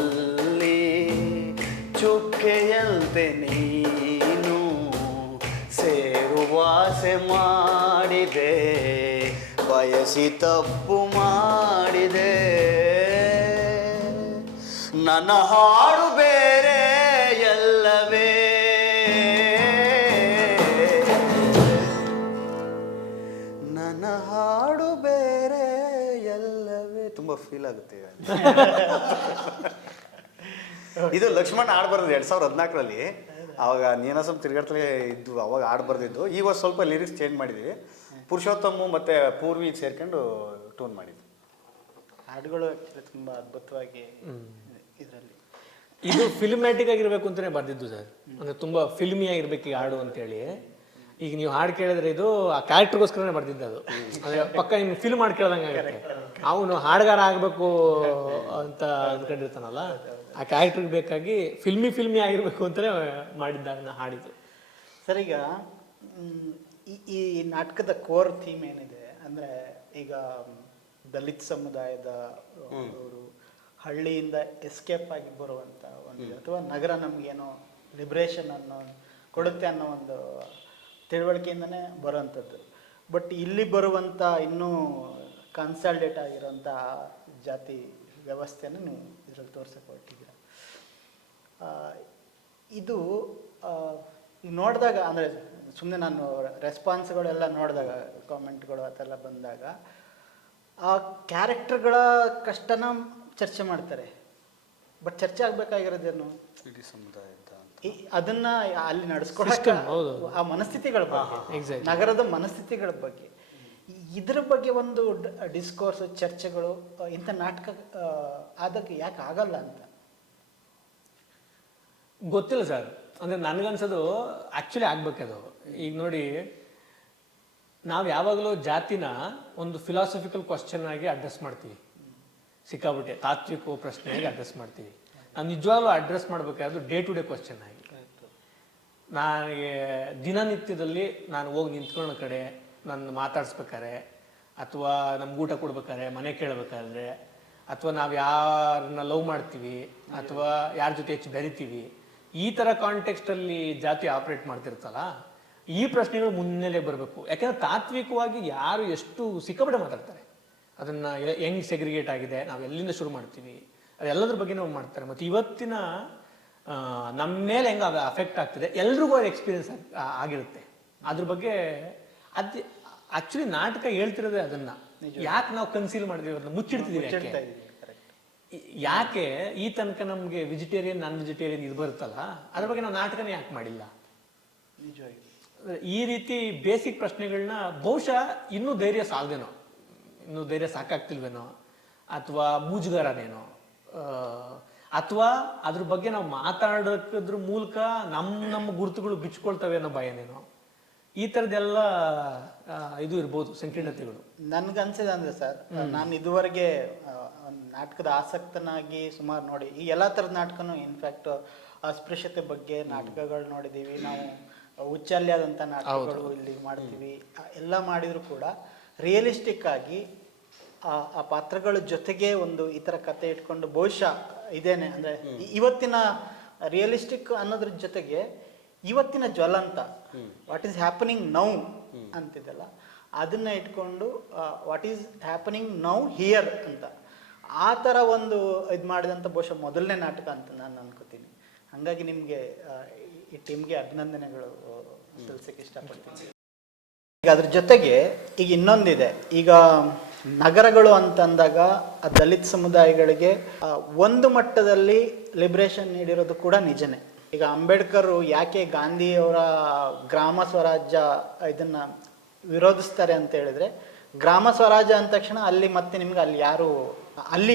ಚುಕ್ಕೆಯಂತೆ ನೀನು ಸೇರುವಾಸೆ ಮಾಡಿದೆ, ಬಯಸಿ ತಪ್ಪು ಮಾಡಿದೆ. ನನ್ನ ಹಾಡು ಬೇರೆ ಎಲ್ಲವೇ, ನನ್ನ ಹಾಡು ಬೇರೆ ಎಲ್ಲವೇ. ತುಂಬ ಫೀಲ್ ಆಗುತ್ತೆ ಈಗ. ಇದು ಲಕ್ಷ್ಮಣ್ ಹಾಡು ಬರೆದು 2014ರಲ್ಲಿ. ಅವಾಗ ನೀನಾಸಂ ತಿರುಗಾಡ್ತಲೇ ಇದ್ದು, ಅವಾಗ ಹಾಡು ಬರೆದಿದ್ದು. ಈಗ ಸ್ವಲ್ಪ ಲಿರಿಕ್ಸ್ ಚೇಂಜ್ ಮಾಡಿದ್ದೀವಿ. ಪುರುಷೋತ್ತಮ ಮತ್ತು ಪೂರ್ವಿ ಸೇರ್ಕೊಂಡು ಟೂನ್ ಮಾಡಿದ್ವಿ. ಹಾಡುಗಳು ಆ್ಯಕ್ಚುಲಿ ತುಂಬ ಅದ್ಭುತವಾಗಿ ಇದರಲ್ಲಿ. ಇದು ಫಿಲ್ಮ್ಯಾಟಿಕ್ ಆಗಿರ್ಬೇಕು ಅಂತಲೇ ಬರ್ದಿದ್ದು ಸರ್. ಅಂದರೆ ತುಂಬ ಫಿಲ್ಮಿ ಆಗಿರ್ಬೇಕು ಈ ಹಾಡು ಅಂತೇಳಿ. ಈಗ ನೀವು ಹಾಡು ಕೇಳಿದ್ರೆ ಇದು ಆ ಕ್ಯಾರೆಕ್ಟರ್ಗೋಸ್ಕರನೇ ಬರ್ದಿದ್ದು ಅದು. ಅಂದರೆ ಪಕ್ಕ ಇನ್ನು ಫಿಲ್ಮ್ ಹಾಡು ಕೇಳ್ದಂಗೆ ಆಗುತ್ತೆ. ಅವನು ಹಾಡುಗಾರ ಆಗಬೇಕು ಅಂತ ಅಂದ್ಕೊಂಡಿರ್ತಾನಲ್ಲ, ಆ ಕ್ಯಾರೆಕ್ಟರ್ಗೆ ಬೇಕಾಗಿ ಫಿಲ್ಮಿ ಆಗಿರ್ಬೇಕು ಅಂತಲೇ ಮಾಡಿದ್ದ ಹಾಡಿದ್ದು. ಸರ್, ಈಗ ಈ ನಾಟಕದ ಕೋರ್ ಥೀಮ್ ಏನಿದೆ ಅಂದರೆ, ಈಗ ದಲಿತ ಸಮುದಾಯದ ಅವರು ಹಳ್ಳಿಯಿಂದ ಎಸ್ಕೇಪ್ ಆಗಿ ಬರುವಂಥ ಒಂದು, ಅಥವಾ ನಗರ ನಮಗೇನೋ ಲಿಬ್ರೇಷನ್ ಅನ್ನೋ ಕೊಡುತ್ತೆ ಅನ್ನೋ ಒಂದು ತಿಳುವಳಿಕೆಯಿಂದನೇ ಬರುವಂಥದ್ದು. ಬಟ್ ಇಲ್ಲಿ ಬರುವಂಥ ಇನ್ನೂ ಕನ್ಸಾಲ್ಡೇಟ್ ಆಗಿರೋಂಥ ಜಾತಿ ವ್ಯವಸ್ಥೆಯನ್ನು ನೀವು ಇದರಲ್ಲಿ ತೋರ್ಸಕ್ಕೆ ಹೊರಟಿದ್ದೀರ. ಇದು ಈಗ ನೋಡಿದಾಗ, ಅಂದರೆ ಸುಮ್ಮನೆ ನಾನು ರೆಸ್ಪಾನ್ಸ್ಗಳೆಲ್ಲ ನೋಡಿದಾಗ, ಕಾಮೆಂಟ್ಗಳು ಅದೆಲ್ಲ ಬಂದಾಗ, ಆ ಕ್ಯಾರೆಕ್ಟರ್ಗಳ ಕಷ್ಟನ ಚರ್ಚೆ ಮಾಡ್ತಾರೆ. ಬಟ್ ಚರ್ಚೆ ಆಗಬೇಕಾಗಿರೋದೇನು ಇಡೀ ಸಮುದಾಯದ ಅದನ್ನ ಅಲ್ಲಿ ನಡೆಸ್ಕೊಳಕ್ಕೆ, ಆ ಮನಸ್ಥಿತಿಗಳ ಬಗ್ಗೆ, ನಗರದ ಮನಸ್ಥಿತಿಗಳ ಬಗ್ಗೆ, ಇದ್ರ ಬಗ್ಗೆ ಒಂದು ಡಿಸ್ಕೋರ್ಸ್, ಚರ್ಚೆಗಳು ಇಂಥ ನಾಟಕ ಅದಕ್ಕೆ ಯಾಕೆ ಆಗಲ್ಲ ಅಂತ ಗೊತ್ತಿಲ್ಲ ಸರ್. ಅಂದರೆ ನನಗನ್ಸೋದು ಆ್ಯಕ್ಚುಲಿ ಆಗ್ಬೇಕದು. ಈಗ ನೋಡಿ, ನಾವು ಯಾವಾಗಲೂ ಜಾತಿನ ಒಂದು ಫಿಲಾಸಫಿಕಲ್ ಕ್ವಶನ್ ಆಗಿ ಅಡ್ರೆಸ್ ಮಾಡ್ತೀವಿ, ಸಿಕ್ಕಾಬಿಟ್ಟೆ ತಾತ್ವಿಕ ಪ್ರಶ್ನೆಯಾಗಿ ಅಡ್ರೆಸ್ ಮಾಡ್ತೀವಿ. ನಾವು ನಿಜವಾಗ್ಲೂ ಅಡ್ರೆಸ್ ಮಾಡಬೇಕಾದ್ರು ಡೇ ಟು ಡೇ ಕ್ವಶನ್ ಆಗಿ. ನನಗೆ ದಿನನಿತ್ಯದಲ್ಲಿ ನಾನು ಹೋಗಿ ನಿಂತ್ಕೊಳ್ಳೋ ಕಡೆ, ನನ್ನ ಮಾತಾಡಿಸ್ಬೇಕಾರೆ, ಅಥವಾ ನಮ್ಗೆ ಊಟ ಕೊಡ್ಬೇಕಾದ್ರೆ, ಮನೆ ಕೇಳಬೇಕಾದ್ರೆ, ಅಥವಾ ನಾವು ಯಾರನ್ನ ಲವ್ ಮಾಡ್ತೀವಿ, ಅಥವಾ ಯಾರ ಜೊತೆ ಹೆಚ್ಚು ಬೆರಿತೀವಿ, ಈ ಥರ ಕಾಂಟೆಕ್ಸ್ಟಲ್ಲಿ ಜಾತಿ ಆಪ್ರೇಟ್ ಮಾಡ್ತಿರ್ತಲ್ಲ, ಈ ಪ್ರಶ್ನೆಗಳು ಮುನ್ನೆಲೆ ಬರಬೇಕು. ಯಾಕೆಂದರೆ ತಾತ್ವಿಕವಾಗಿ ಯಾರು ಎಷ್ಟು ಸಿಕ್ಕಾಪಟ್ಟೆ ಮಾತಾಡ್ತಾರೆ, ಅದನ್ನು ಹೆಂಗೆ ಸೆಗ್ರಿಗೇಟ್ ಆಗಿದೆ, ನಾವು ಎಲ್ಲಿಂದ ಶುರು ಮಾಡ್ತೀವಿ, ಅದೆಲ್ಲದ್ರ ಬಗ್ಗೆ ನಾವು ಮಾಡ್ತಾರೆ. ಮತ್ತು ಇವತ್ತಿನ ನಮ್ಮ ಮೇಲೆ ಹೆಂಗೆ ಅಫೆಕ್ಟ್ ಆಗ್ತಿದೆ, ಎಲ್ರಿಗೂ ಅದು ಎಕ್ಸ್ಪೀರಿಯನ್ಸ್ ಆಗಿರುತ್ತೆ. ಅದ್ರ ಬಗ್ಗೆ ಅದು ಆ್ಯಕ್ಚುಲಿ ನಾಟಕ ಹೇಳ್ತಿರೋದೇ ಅದನ್ನು. ಯಾಕೆ ನಾವು ಕನ್ಸೀಲ್ ಮಾಡ್ತೀವಿ, ಅದನ್ನ ಮುಚ್ಚಿಡ್ತಿದ್ದೀವಿ. ಯಾಕೆ ಈ ತನಕ ನಮಗೆ ವೆಜಿಟೇರಿಯನ್, ನಾನ್ ವೆಜಿಟೇರಿಯನ್ ಇದು ಬರುತ್ತಲ್ಲ, ಅದ್ರ ಬಗ್ಗೆ ನಾವು ನಾಟಕನೇ ಯಾಕೆ ಮಾಡಿಲ್ಲ? ಈ ರೀತಿ ಬೇಸಿಕ್ ಪ್ರಶ್ನೆಗಳನ್ನ ಬಹುಶಃ ಇನ್ನೂ ಧೈರ್ಯ ಸಾಲದೇನೋ, ಇನ್ನೂ ಧೈರ್ಯ ಸಾಕಾಗ್ತಿಲ್ವೇನೋ, ಅಥವಾ ಮೂಜುಗಾರನೇನೋ, ಅಥವಾ ಅದ್ರ ಬಗ್ಗೆ ನಾವು ಮಾತಾಡೋದ್ರ ಮೂಲಕ ನಮ್ಮ ಗುರುತುಗಳು ಬಿಚ್ಕೊಳ್ತವೆ ಅನ್ನೋ ಭಯನೇನೋ, ಈ ಥರದ್ದೆಲ್ಲ ಇದು ಇರ್ಬೋದು ಸಂಕೀರ್ಣತೆಗಳು. ನನ್ಗನ್ಸಿದೆ ಅಂದರೆ ಸರ್, ನಾನು ಇದುವರೆಗೆ ನಾಟಕದ ಆಸಕ್ತನಾಗಿ ಸುಮಾರು ನೋಡಿ, ಈ ಎಲ್ಲ ಥರದ ನಾಟಕನೂ, ಇನ್ಫ್ಯಾಕ್ಟ್ ಅಸ್ಪೃಶ್ಯತೆ ಬಗ್ಗೆ ನಾಟಕಗಳು ನೋಡಿದ್ದೀವಿ ನಾವು, ಉಚ್ಚಾಲ್ಯದಂಥ ನಾಟಕಗಳು ಇಲ್ಲಿ ಮಾಡ್ತೀವಿ, ಎಲ್ಲ ಮಾಡಿದರೂ ಕೂಡ ರಿಯಲಿಸ್ಟಿಕ್ ಆಗಿ ಆ ಪಾತ್ರಗಳ ಜೊತೆಗೆ ಒಂದು ಈ ಥರ ಕತೆ ಇಟ್ಕೊಂಡು, ಬಹುಶಃ ಇದೇನೆ ಅಂದರೆ ಇವತ್ತಿನ ರಿಯಲಿಸ್ಟಿಕ್ ಅನ್ನೋದ್ರ ಜೊತೆಗೆ ಇವತ್ತಿನ ಜ್ವಲಂತ ವಾಟ್ ಈಸ್ ಹ್ಯಾಪನಿಂಗ್ ನೌ ಅಂತಿದೆಲ್ಲ, ಅದನ್ನ ಇಟ್ಕೊಂಡು what is happening now here ಅಂತ, ಆ ಥರ ಒಂದು ಇದು ಮಾಡಿದಂಥ ಬಹುಶಃ ಮೊದಲನೇ ನಾಟಕ ಅಂತ ನಾನು ಅನ್ಕೋತೀನಿ. ಹಾಗಾಗಿ ನಿಮಗೆ ಈ ಟೀಮ್ಗೆ ಅಭಿನಂದನೆಗಳು ಸಲ್ಲಿಸಕ್ಕೆ ಇಷ್ಟಪಡ್ತೀನಿ. ಈಗ ಅದ್ರ ಜೊತೆಗೆ ಈಗ ಇನ್ನೊಂದಿದೆ. ಈಗ ನಗರಗಳು ಅಂತಂದಾಗ ಆ ದಲಿತ ಸಮುದಾಯಗಳಿಗೆ ಒಂದು ಮಟ್ಟದಲ್ಲಿ ಲಿಬ್ರೇಷನ್ ನೀಡಿರೋದು ಕೂಡ ನಿಜನೇ. ಈಗ ಅಂಬೇಡ್ಕರ್ ಯಾಕೆ ಗಾಂಧಿಯವರ ಗ್ರಾಮ ಸ್ವರಾಜ್ಯ ಇದನ್ನ ವಿರೋಧಿಸ್ತಾರೆ ಅಂತ ಹೇಳಿದ್ರೆ, ಗ್ರಾಮ ಸ್ವರಾಜ್ಯ ಅಂದ ತಕ್ಷಣ ಅಲ್ಲಿ ಮತ್ತೆ ನಿಮ್ಗೆ ಅಲ್ಲಿ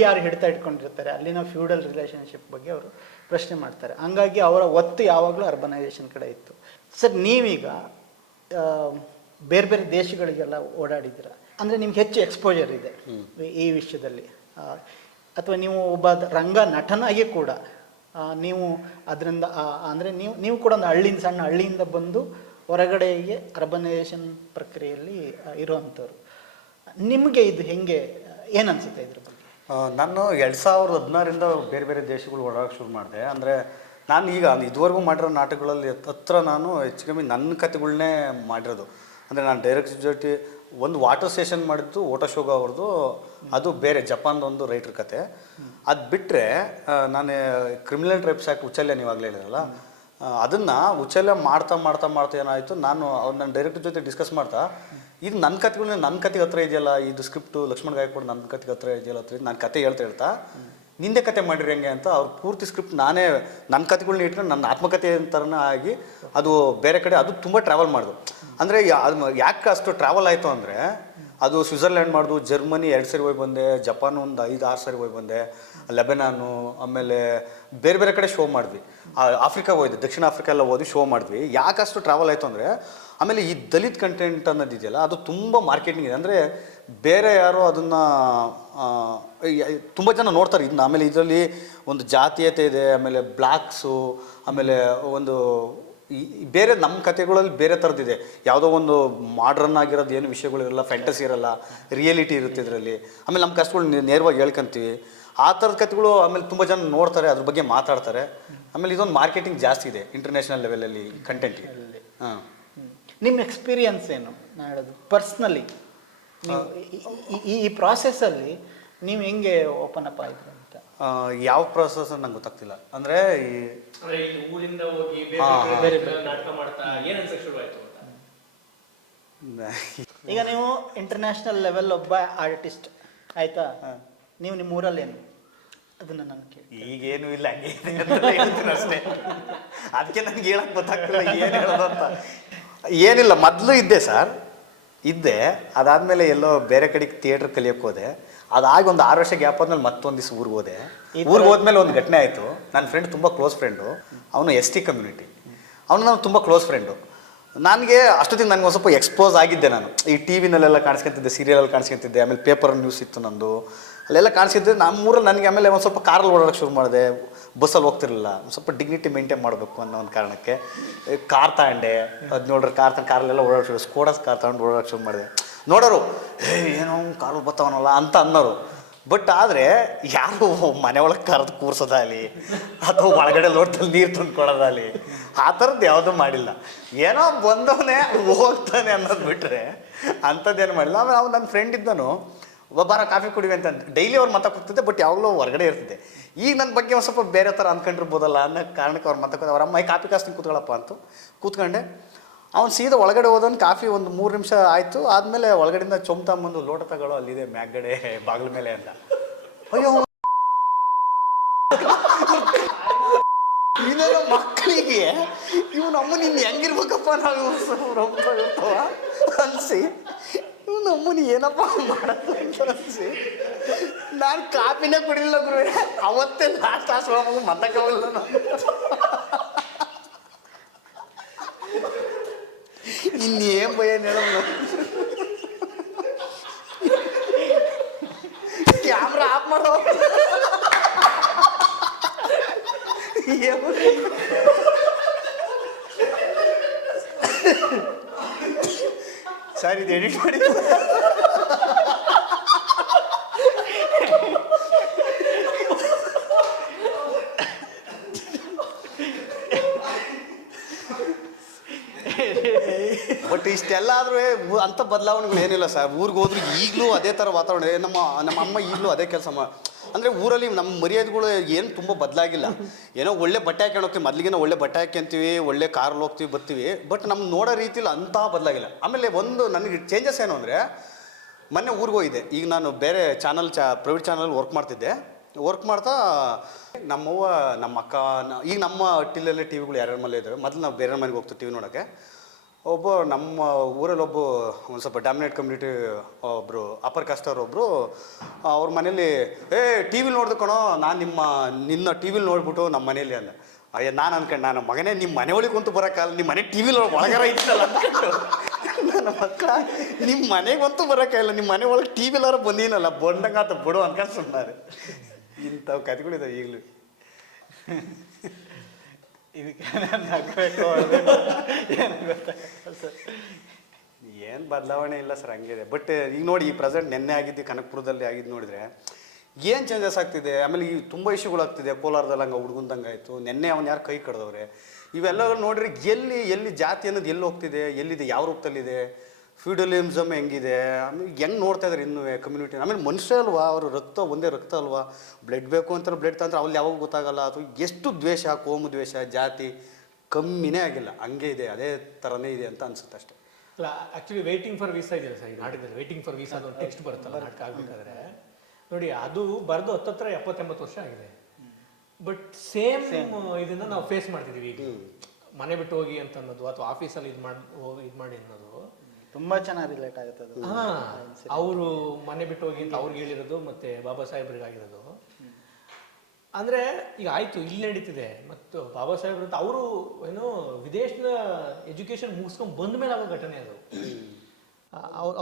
ಯಾರು ಹಿಡಿತ ಇಟ್ಕೊಂಡಿರ್ತಾರೆ, ಅಲ್ಲಿನ ಫ್ಯೂಡಲ್ ರಿಲೇಷನ್ಶಿಪ್ ಬಗ್ಗೆ ಅವರು ಪ್ರಶ್ನೆ ಮಾಡ್ತಾರೆ. ಹಂಗಾಗಿ ಅವರ ಒತ್ತು ಯಾವಾಗಲೂ ಅರ್ಬನೈಸೇಷನ್ ಕಡೆ ಇತ್ತು. ಸರ್, ನೀವೀಗ ಬೇರೆ ಬೇರೆ ದೇಶಗಳಿಗೆಲ್ಲ ಓಡಾಡಿದ್ದೀರ, ಅಂದರೆ ನಿಮ್ಗೆ ಹೆಚ್ಚು ಎಕ್ಸ್ಪೋಜರ್ ಇದೆ ಈ ವಿಷಯದಲ್ಲಿ, ಅಥವಾ ನೀವು ಒಬ್ಬ ರಂಗ ನಟನಾಗಿ ಕೂಡ ನೀವು ಅದರಿಂದ ಅಂದರೆ ನೀವು ಕೂಡ ಒಂದು ಸಣ್ಣ ಹಳ್ಳಿಯಿಂದ ಬಂದು ಹೊರಗಡೆಗೆ ಅರ್ಬನೈಸೇಷನ್ ಪ್ರಕ್ರಿಯೆಯಲ್ಲಿ ಇರುವಂಥವ್ರು. ನಿಮಗೆ ಇದು ಹೆಂಗೆ, ಏನನ್ಸುತ್ತೆ ಇದ್ರ ಬಗ್ಗೆ? ನಾನು 2016ರಿಂದ ಬೇರೆ ಬೇರೆ ದೇಶಗಳು ಓಡಾಡೋಕೆ ಶುರು ಮಾಡಿದೆ. ಅಂದರೆ ನಾನು ಈಗ ಇದುವರೆಗೂ ಮಾಡಿರೋ ನಾಟಕಗಳಲ್ಲಿ ನಾನು ಹೆಚ್ಚು ಕಮ್ಮಿ ನನ್ನ ಕತೆಗಳನ್ನೇ ಮಾಡಿರೋದು. ಅಂದರೆ ನಾನು ಡೈರೆಕ್ಟ್ ಜೊತೆ ಒಂದು ವಾಟರ್ ಸ್ಟೇಷನ್ ಮಾಡಿದ್ದು ಓಟೋ ಶೋಗ ಅವ್ರದ್ದು, ಅದು ಬೇರೆ ಜಪಾನ್ದೊಂದು ರೈಟ್ರ್ ಕತೆ. ಅದು ಬಿಟ್ಟರೆ ನಾನು ಕ್ರಿಮಿನಲ್ ಟ್ರೈಬ್ಸ್ ಆ್ಯಕ್ಟ್ ಉಚ್ಚಲ್ಯ ನೀವಾಗಲೇ ಹೇಳಿದ್ರಲ್ಲ, ಅದನ್ನು ಉಚ್ಚಲ್ಯ ಮಾಡ್ತಾ ಏನಾಯಿತು, ನನ್ನ ಡೈರೆಕ್ಟರ್ ಜೊತೆ ಡಿಸ್ಕಸ್ ಮಾಡ್ತಾ, ಇದು ನನ್ನ ಕತೆಗಳನ್ನ ನನ್ನ ಕತೆಗೆ ಹತ್ರ ಇದೆಯಲ್ಲ, ಇದು ಸ್ಕ್ರಿಪ್ಟು ಲಕ್ಷ್ಮಣ್ ಗಾಯಕ್ವಾಡ್ ನನ್ನ ಕತೆಗೆ ಹತ್ರ ಇದೆಯಲ್ಲ ನಾನು ಕತೆ ಹೇಳ್ತಾ ನಿಂದೆ ಕತೆ ಮಾಡಿರಿ ಹೆಂಗೆ ಅಂತ ಅವ್ರು ಪೂರ್ತಿ ಸ್ಕ್ರಿಪ್ಟ್ ನಾನೇ ನನ್ನ ಕತೆಗಳ್ನ ಇಟ್ಕೊಂಡು ನನ್ನ ಆತ್ಮಕತೆ ಥರನೇ ಆಗಿ ಅದು ಬೇರೆ ಕಡೆ ಅದು ತುಂಬ ಟ್ರಾವೆಲ್ ಮಾಡಿದ್ರು. ಅಂದರೆ ಅದು ಯಾಕೆ ಅಷ್ಟು ಟ್ರಾವೆಲ್ ಆಯಿತು ಅಂದರೆ, ಅದು ಸ್ವಿಟ್ಜರ್ಲ್ಯಾಂಡ್ ಮಾಡಿದ್ರು, ಜರ್ಮನಿ 2 ಸರಿ ಹೋಗಿ ಬಂದೆ, ಜಪಾನ್ ಒಂದು 5-6 ಸರಿ ಹೋಗಿ ಬಂದೆ, ಲೆಬನಾನು, ಆಮೇಲೆ ಬೇರೆ ಬೇರೆ ಕಡೆ ಶೋ ಮಾಡಿದ್ವಿ, ಆಫ್ರಿಕಾ ಹೋಯ್ದೆ, ದಕ್ಷಿಣ ಆಫ್ರಿಕಾ ಎಲ್ಲ ಹೋಗಿ ಶೋ ಮಾಡಿದ್ವಿ. ಯಾಕಷ್ಟು ಟ್ರಾವೆಲ್ ಆಯಿತು ಅಂದರೆ, ಆಮೇಲೆ ಈ ದಲಿತ್ ಕಂಟೆಂಟ್ ಅನ್ನೋದಿದೆಯಲ್ಲ ಅದು ತುಂಬ ಮಾರ್ಕೆಟಿಂಗ್ ಇದೆ. ಅಂದರೆ ಬೇರೆ ಯಾರೋ ಅದನ್ನು ತುಂಬ ಜನ ನೋಡ್ತಾರೆ ಇದನ್ನ. ಆಮೇಲೆ ಇದರಲ್ಲಿ ಒಂದು ಜಾತೀಯತೆ ಇದೆ, ಆಮೇಲೆ ಬ್ಲ್ಯಾಕ್ಸು, ಆಮೇಲೆ ಒಂದು ಬೇರೆ ನಮ್ಮ ಕತೆಗಳಲ್ಲಿ ಬೇರೆ ಥರದ್ದಿದೆ. ಯಾವುದೋ ಒಂದು ಮಾಡ್ರನ್ ಆಗಿರೋದು ಏನು ವಿಷಯಗಳಿರಲ್ಲ, ಫ್ಯಾಂಟಸಿ ಇರಲ್ಲ, ರಿಯಾಲಿಟಿ ಇರುತ್ತೆ ಇದರಲ್ಲಿ. ಆಮೇಲೆ ನಮ್ಮ ಕಷ್ಟಗಳು ನೇರವಾಗಿ ಹೇಳ್ಕೊಂತೀವಿ, ಆ ಥರದ ಕತೆಗಳು. ಆಮೇಲೆ ತುಂಬ ಜನ ನೋಡ್ತಾರೆ, ಅದ್ರ ಬಗ್ಗೆ ಮಾತಾಡ್ತಾರೆ. ಆಮೇಲೆ ಇದೊಂದು ಮಾರ್ಕೆಟಿಂಗ್ ಜಾಸ್ತಿ ಇದೆ ಇಂಟರ್ನ್ಯಾಷನಲ್ ಲೆವೆಲಲ್ಲಿ ಕಂಟೆಂಟ್ಗೆ. ಹಾಂ, ನಿಮ್ಮ ಎಕ್ಸ್ಪೀರಿಯನ್ಸ್ ಏನು? ನಾನು ಹೇಳೋದು ಪರ್ಸ್ನಲಿ, ನೀವು ಈ ಪ್ರಾಸೆಸ್ಸಲ್ಲಿ ನೀವು ಹೆಂಗೆ ಓಪನ್ ಅಪ್ ಆಯಿತು ಅಂತ. ಯಾವ ಪ್ರಾಸೆಸ್ ನಂಗೆ ಗೊತ್ತಾಗ್ತಿಲ್ಲ. ಅಂದರೆ ಊರಿಂದ ಹೋಗಿ ಬೇರೆ ನಾಟಕ ಮಾಡ್ತಾ ಏನು ಅನ್ಸಕ್ಕೆ ಶುರುವಾಯಿತು ಅಂತ. ಈಗ ನೀವು ಇಂಟರ್ನ್ಯಾಷನಲ್ ಲೆವೆಲ್ ಒಬ್ಬ ಆರ್ಟಿಸ್ಟ್ ಆಯಿತಾ, ನೀವು ನಿಮ್ಮ ಊರಲ್ಲೇನು ಅದನ್ನು ನಾನು ಕೇಳಿ. ಈಗೇನು ಇಲ್ಲ, ಹಂಗೆ ಅಷ್ಟೇ. ಅದಕ್ಕೆ ನನಗೆ ಹೇಳಕ್ಕೆ ಗೊತ್ತಾಗ್ತಿಲ್ಲ ಏನು ಹೇಳೋದು ಅಂತ. ಏನಿಲ್ಲ, ಮೊದಲು ಇದ್ದೆ ಸರ್, ಅದಾದಮೇಲೆ ಎಲ್ಲೋ ಬೇರೆ ಕಡೆಗೆ ಥಿಯೇಟ್ರ್ ಕಲಿಯೋಕ್ಕೆ ಹೋದೆ. ಅದಾಗಿ ಒಂದು 6 ವರ್ಷ ಗ್ಯಾಪ್ ಆದ್ಮೇಲೆ ಮತ್ತೊಂದು ದಿವಸ ಊರಿಗೆ ಹೋದೆ. ಊರಿಗೆ ಹೋದ್ಮೇಲೆ ಒಂದು ಘಟನೆ ಆಯಿತು. ನನ್ನ ಫ್ರೆಂಡ್ ತುಂಬ ಕ್ಲೋಸ್ ಫ್ರೆಂಡು, ಅವನು ST ಕಮ್ಯುನಿಟಿ, ನಾನು ತುಂಬ ಕ್ಲೋಸ್ ಫ್ರೆಂಡು. ನನಗೆ ಅಷ್ಟೊತ್ತಿಗೆ ನನಗೆ ಒಂದು ಸ್ವಲ್ಪ ಎಕ್ಸ್ಪೋಸ್ ಆಗಿದ್ದೆ. ನಾನು ಈ TV ನಲ್ಲೆಲ್ಲ ಕಾಣಿಸ್ಕೊಂತಿದ್ದೆ, ಸೀರಿಯಲಲ್ಲಿ ಕಾಣಿಸ್ಕೊಂತಿದ್ದೆ, ಆಮೇಲೆ ಪೇಪರ್ ನ್ಯೂಸ್ ಇತ್ತು ನಂದು, ಅಲ್ಲೆಲ್ಲ ಕಾಣಿಸಿದ್ದೆ. ನಮ್ಮೂರಲ್ಲಿ ನನಗೆ ಆಮೇಲೆ ಒಂದು ಸ್ವಲ್ಪ ಕಾರಲ್ಲಿ ಓಡಾಡೋಕ್ಕೆ ಶುರು ಮಾಡಿದೆ, ಬಸ್ಸಲ್ಲಿ ಹೋಗ್ತಿರಲಿಲ್ಲ. ಒಂದು ಸ್ವಲ್ಪ ಡಿಗ್ನಿಟಿ ಮೇಂಟೈನ್ ಮಾಡಬೇಕು ಅನ್ನೋ ಒಂದು ಕಾರಣಕ್ಕೆ ಕಾರ್ ತಗೊಂಡೆ. 17 ಕಾರಲ್ಲೆಲ್ಲ ಓಡಾಡೋಕೆ ಶುರು, ಸ್ಕೋಡಾ ಕಾರ್ ತಗೊಂಡು ಓಡಾಡೋಕೆ ಶುರು ಮಾಡಿದೆ. ನೋಡೋರು ಏನೋ ಕಾರಲ್ಲಿ ಬರ್ತಾವನಲ್ಲ ಅಂತ ಅನ್ನೋರು. ಬಟ್ ಆದರೆ ಯಾರು ಮನೆ ಒಳಗೆ ಕರೆದು ಕೂರ್ಸೋದಾಗಲಿ ಅಥವಾ ಒಳಗಡೆ ಲೋಟದಲ್ಲಿ ನೀರು ತಂದು ಕೊಡೋದಾಗಲಿ ಆ ಥರದ್ದು ಯಾವುದೂ ಮಾಡಿಲ್ಲ. ಏನೋ ಬಂದವನೇ ಹೋಗ್ತಾನೆ ಅನ್ನೋದು ಬಿಟ್ಟರೆ ಅಂಥದ್ದೇನು ಮಾಡಿಲ್ಲ. ಆಮೇಲೆ ಅವ್ನು ನನ್ನ ಫ್ರೆಂಡ್ ಇದ್ದನು, ಬಾರ ಕಾಫಿ ಕುಡಿವೆ ಅಂತ ಡೈಲಿ ಅವ್ರು ಮಾತಾಡ್ತಿದ್ದೆ, ಬಟ್ ಯಾವಾಗಲೂ ಹೊರಗಡೆ ಇರ್ತಿದ್ದೆ. ಈಗ ನನ್ನ ಬಗ್ಗೆ ಒಂದು ಸ್ವಲ್ಪ ಬೇರೆ ಥರ ಅಂದ್ಕೊಂಡಿರ್ಬೋದಲ್ಲ ಅನ್ನೋ ಕಾರಣಕ್ಕೆ ಅವ್ರು ಮಾತಾಡ್ಕೊಂಡು, ಅವ್ರ ಅಮ್ಮ ಕಾಫಿ ಕಾಸ್ತೀನಿ ಕೂತ್ಕೊಳ್ಳಪ್ಪ ಅಂತ ಕೂತ್ಕೊಂಡೆ. ಅವ್ನು ಸೀದಾ ಒಳಗಡೆ ಹೋದವನು ಕಾಫಿ ಒಂದು 3 ನಿಮಿಷ ಆಯಿತು. ಆದಮೇಲೆ ಒಳಗಡೆಯಿಂದ ಚೊಂಬ್ತಂಬಂದು ಲೋಟ ತಗೊಳ್ಳೋ ಅಲ್ಲಿದೆ ಮ್ಯಾಗಡೆ ಬಾಗಿಲ ಮೇಲೆ ಅಂತ. ಅಯ್ಯೋ, ಇನ್ನೇನೋ ಮಕ್ಕಳಿಗೆ ಇವನು ಅಮ್ಮನ ಇನ್ನು ಹೆಂಗಿರ್ಬೇಕಪ್ಪ ನಾವು ಇರ್ತಾವ ಅನಿಸಿ, ಇವನು ಅಮ್ಮನ ಏನಪ್ಪ ಮಾಡೋದು ಅಂತ ಅನಿಸಿ ನಾನು ಕಾಫಿನೇ ಕುಡಿಲಿಲ್ಲ ಗುರುವೆ. ಅವತ್ತೇ ಲಾಸ್ಟ್ ಮಗು ಮತ್ತಕ್ಕಾಗಲ್ಲ ನಾನು. ಇನ್ನೇನು ಭಯ ಹೇಳೋದು, ಕ್ಯಾಮ್ರಾ ಆಫ್ ಮಾಡೋ. ಸರ್, ಇದು ಎಡಿಟ್ ಮಾಡಿ. ಬಟ್ ಇಷ್ಟೆಲ್ಲ ಆದ್ರೂ ಅಂಥ ಬದಲಾವಣೆಗಳು ಏನಿಲ್ಲ ಸರ್. ಊರಿಗೆ ಹೋದ್ರು ಈಗಲೂ ಅದೇ ಥರ ವಾತಾವರಣ. ನಮ್ಮ ಅಮ್ಮ ಈಗಲೂ ಅದೇ ಕೆಲಸ ಅಂದರೆ ಊರಲ್ಲಿ ನಮ್ಮ ಮರ್ಯಾದೆಗಳು ಏನು ತುಂಬ ಬದಲಾಗಿಲ್ಲ. ಏನೋ ಒಳ್ಳೆ ಬಟ್ಟೆ ಹಾಕೊಂಡು ಹೋಗ್ತೀವಿ, ಮೊದಲಿಗೆ ಒಳ್ಳೆ ಬಟ್ಟೆ ಹಾಕ್ಯಂತೀವಿ, ಒಳ್ಳೆ ಕಾರಲ್ಲಿ ಹೋಗ್ತೀವಿ ಬರ್ತೀವಿ. ಬಟ್ ನಮ್ಮ ನೋಡೋ ರೀತಿಲಿ ಅಂಥ ಬದಲಾಗಿಲ್ಲ. ಆಮೇಲೆ ಒಂದು ನನಗೆ ಚೇಂಜಸ್ ಏನು ಅಂದರೆ, ಮೊನ್ನೆ ಊರಿಗೆ ಹೋಗಿದ್ದೆ. ಈಗ ನಾನು ಬೇರೆ ಪ್ರೈವೇಟ್ ಚಾನಲ್ ವರ್ಕ್ ಮಾಡ್ತಾ ನಮ್ಮವ್ವ ನಮ್ಮ ಅಕ್ಕ ಈಗ ನಮ್ಮ ಹಟ್ಟಿಲಲ್ಲೇ ಟಿ ವಿಗಳು ಯಾರ್ಯಾರ ಮನೆ ಇದ್ದಾವೆ. ಮೊದಲು ನಾವು ಬೇರೆ ಮನೆಗೆ ಹೋಗ್ತೀವಿ ಟಿ ವಿ ನೋಡೋಕ್ಕೆ. ನಮ್ಮ ಊರಲ್ಲಿ ಒಂದು ಸ್ವಲ್ಪ ಡಾಮಿನೇಟ್ ಕಮ್ಯುನಿಟಿ ಒಬ್ಬರು ಅಪ್ಪರ್ ಕಾಸ್ಟವ್ರು ಒಬ್ಬರು ಅವ್ರ ಮನೇಲಿ ಟಿ ವಿಲಿ ನೋಡ್ದು ಕಣೋ, ನಾನು ನಿನ್ನ ಟಿ ವಿಲಿ ನೋಡ್ಬಿಟ್ಟು ನಮ್ಮ ಮನೇಲಿ ಅಂದೆ. ಅಯ್ಯ ನಾನು ಅನ್ಕೊಂಡು ನಾನು ಮಗನೇ ನಿಮ್ಮ ಮನೆ ಒಳಗೆ ಅಂತೂ ಬರೋಕ್ಕಲ್ಲ, ನಿಮ್ಮ ಮನೆ ಟಿ ವಿಲಿ ಒಳಗಾರ ಇತ್ತಲ್ಲ ಅಂದ್ಕೊಂಡು ನನ್ನ ಮಕ್ಕಳ ನಿಮ್ಮ ಮನೆಗೆ ಅಂತೂ ಬರೋಕ್ಕಾಗಿಲ್ಲ, ನಿಮ್ಮ ಮನೆ ಒಳಗೆ ಟಿ ವಿಲಾರ ಬಂದೀನಲ್ಲ ಬಂದಂಗೆ ಆತ ಬಿಡು ಅನ್ಕೊಂಡು ಸುಮ್ಮನೆ. ಇಂಥವು ಕತೆಗಳಿದಾವೆ ಈಗಲೂ. ಇದಕ್ಕೆ ನಗಬೇಕು ಏನು ಗೊತ್ತಾಗಲ್ಲ ಸರ್. ಏನು ಬದಲಾವಣೆ ಇಲ್ಲ ಸರ್, ಹಂಗಿದೆ. ಬಟ್ ಈಗ ನೋಡಿ, ಈ ಪ್ರೆಸೆಂಟ್ ನೆನ್ನೆ ಆಗಿದ್ದು ಕನಕಪುರದಲ್ಲಿ ಆಗಿದ್ದು ನೋಡಿದರೆ ಏನು ಚೇಂಜಸ್ ಆಗ್ತಿದೆ. ಆಮೇಲೆ ಈ ತುಂಬ ಇಶ್ಯೂಗಳಾಗ್ತಿದೆ. ಕೋಲಾರದಲ್ಲಿ ಹಂಗೆ ಹುಡುಗಂದಂಗೆ ಆಯಿತು, ನೆನ್ನೆ ಅವ್ನು ಯಾರು ಕೈ ಕಡ್ದವ್ರೆ. ಇವೆಲ್ಲ ನೋಡ್ರಿ ಎಲ್ಲಿ ಜಾತಿ ಅನ್ನೋದು ಎಲ್ಲಿ ಹೋಗ್ತಿದೆ, ಎಲ್ಲಿದೆ, ಯಾವ ರೂಪದಲ್ಲಿದೆ, ಫ್ಯೂಡಲಿಸಮ್ ಹೆಂಗಿದೆ, ಆಮೇಲೆ ಹೆಂಗೆ ನೋಡ್ತಾ ಇದ್ದಾರೆ ಇನ್ನೂ ಕಮ್ಯುನಿಟಿ. ಆಮೇಲೆ ಮನುಷ್ಯ ಅಲ್ವಾ, ಅವರು ಒಂದೇ ರಕ್ತ ಅಲ್ವಾ, ಬ್ಲಡ್ ಬೇಕು ಅಂತಾರೆ, ಬ್ಲಡ್ ತಂದ್ರೆ ಅವ್ರು ಯಾವಾಗ ಗೊತ್ತಾಗಲ್ಲ. ಅಥವಾ ಎಷ್ಟು ದ್ವೇಷ, ಕೋಮು ದ್ವೇಷ, ಜಾತಿ ಕಮ್ಮಿನೇ ಆಗಿಲ್ಲ, ಹಂಗೆ ಇದೆ, ಅದೇ ಥರನೇ ಇದೆ ಅಂತ ಅನ್ಸುತ್ತೆ ಅಷ್ಟೇ. ಅಲ್ಲ, ಆ್ಯಕ್ಚುಲಿ ವೇಟಿಂಗ್ ಫಾರ್ ವೀಸಾ ಇದೆಯಲ್ಲ ಸರ್, ಈ ನಾಟಕದಲ್ಲಿ ವೇಟಿಂಗ್ ಫಾರ್ ವೀಸಾ ಅದೊಂದು ಟೆಕ್ಸ್ಟ್ ಬರುತ್ತಲ್ಲ ನಾಟಕ ಆಗಬೇಕಾದ್ರೆ ನೋಡಿ, ಅದು ಬರೆದು 70-80 ವರ್ಷ ಆಗಿದೆ. ಬಟ್ ಸೇಮ್ ಇದನ್ನ ನಾವು ಫೇಸ್ ಮಾಡ್ತಿದ್ದೀವಿ ಈಗ. ಮನೆ ಬಿಟ್ಟು ಹೋಗಿ ಅಂತ ಅನ್ನೋದು ಅಥವಾ ಆಫೀಸಲ್ಲಿ ಇದು ಮಾಡಿ ಅನ್ನೋದು ತುಂಬಾ ಚೆನ್ನಾಗಿ ರಿಲೇಟ್ ಆಗುತ್ತೆ ಅದು. ಅವರು ಮನೆ ಬಿಟ್ಟು ಹೋಗಿ ಅಂತ ಅವ್ರಿಗೆ ಹೇಳಿರೋದು ಮತ್ತೆ ಬಾಬಾ ಸಾಹೇಬ್ರಿಗೆ ಆಗಿರೋದು. ಅಂದ್ರೆ ಈಗ ಆಯ್ತು, ಇಲ್ಲಿ ನಡೀತಿದೆ. ಮತ್ತು ಬಾಬಾ ಸಾಹೇಬ್ರು ಅಂತ ಅವರು ಏನೋ ವಿದೇಶದ ಎಜುಕೇಶನ್ ಮುಗಿಸ್ಕೊಂಡು ಬಂದ ಮೇಲೆ ಆಗೋ ಘಟನೆ ಅದು.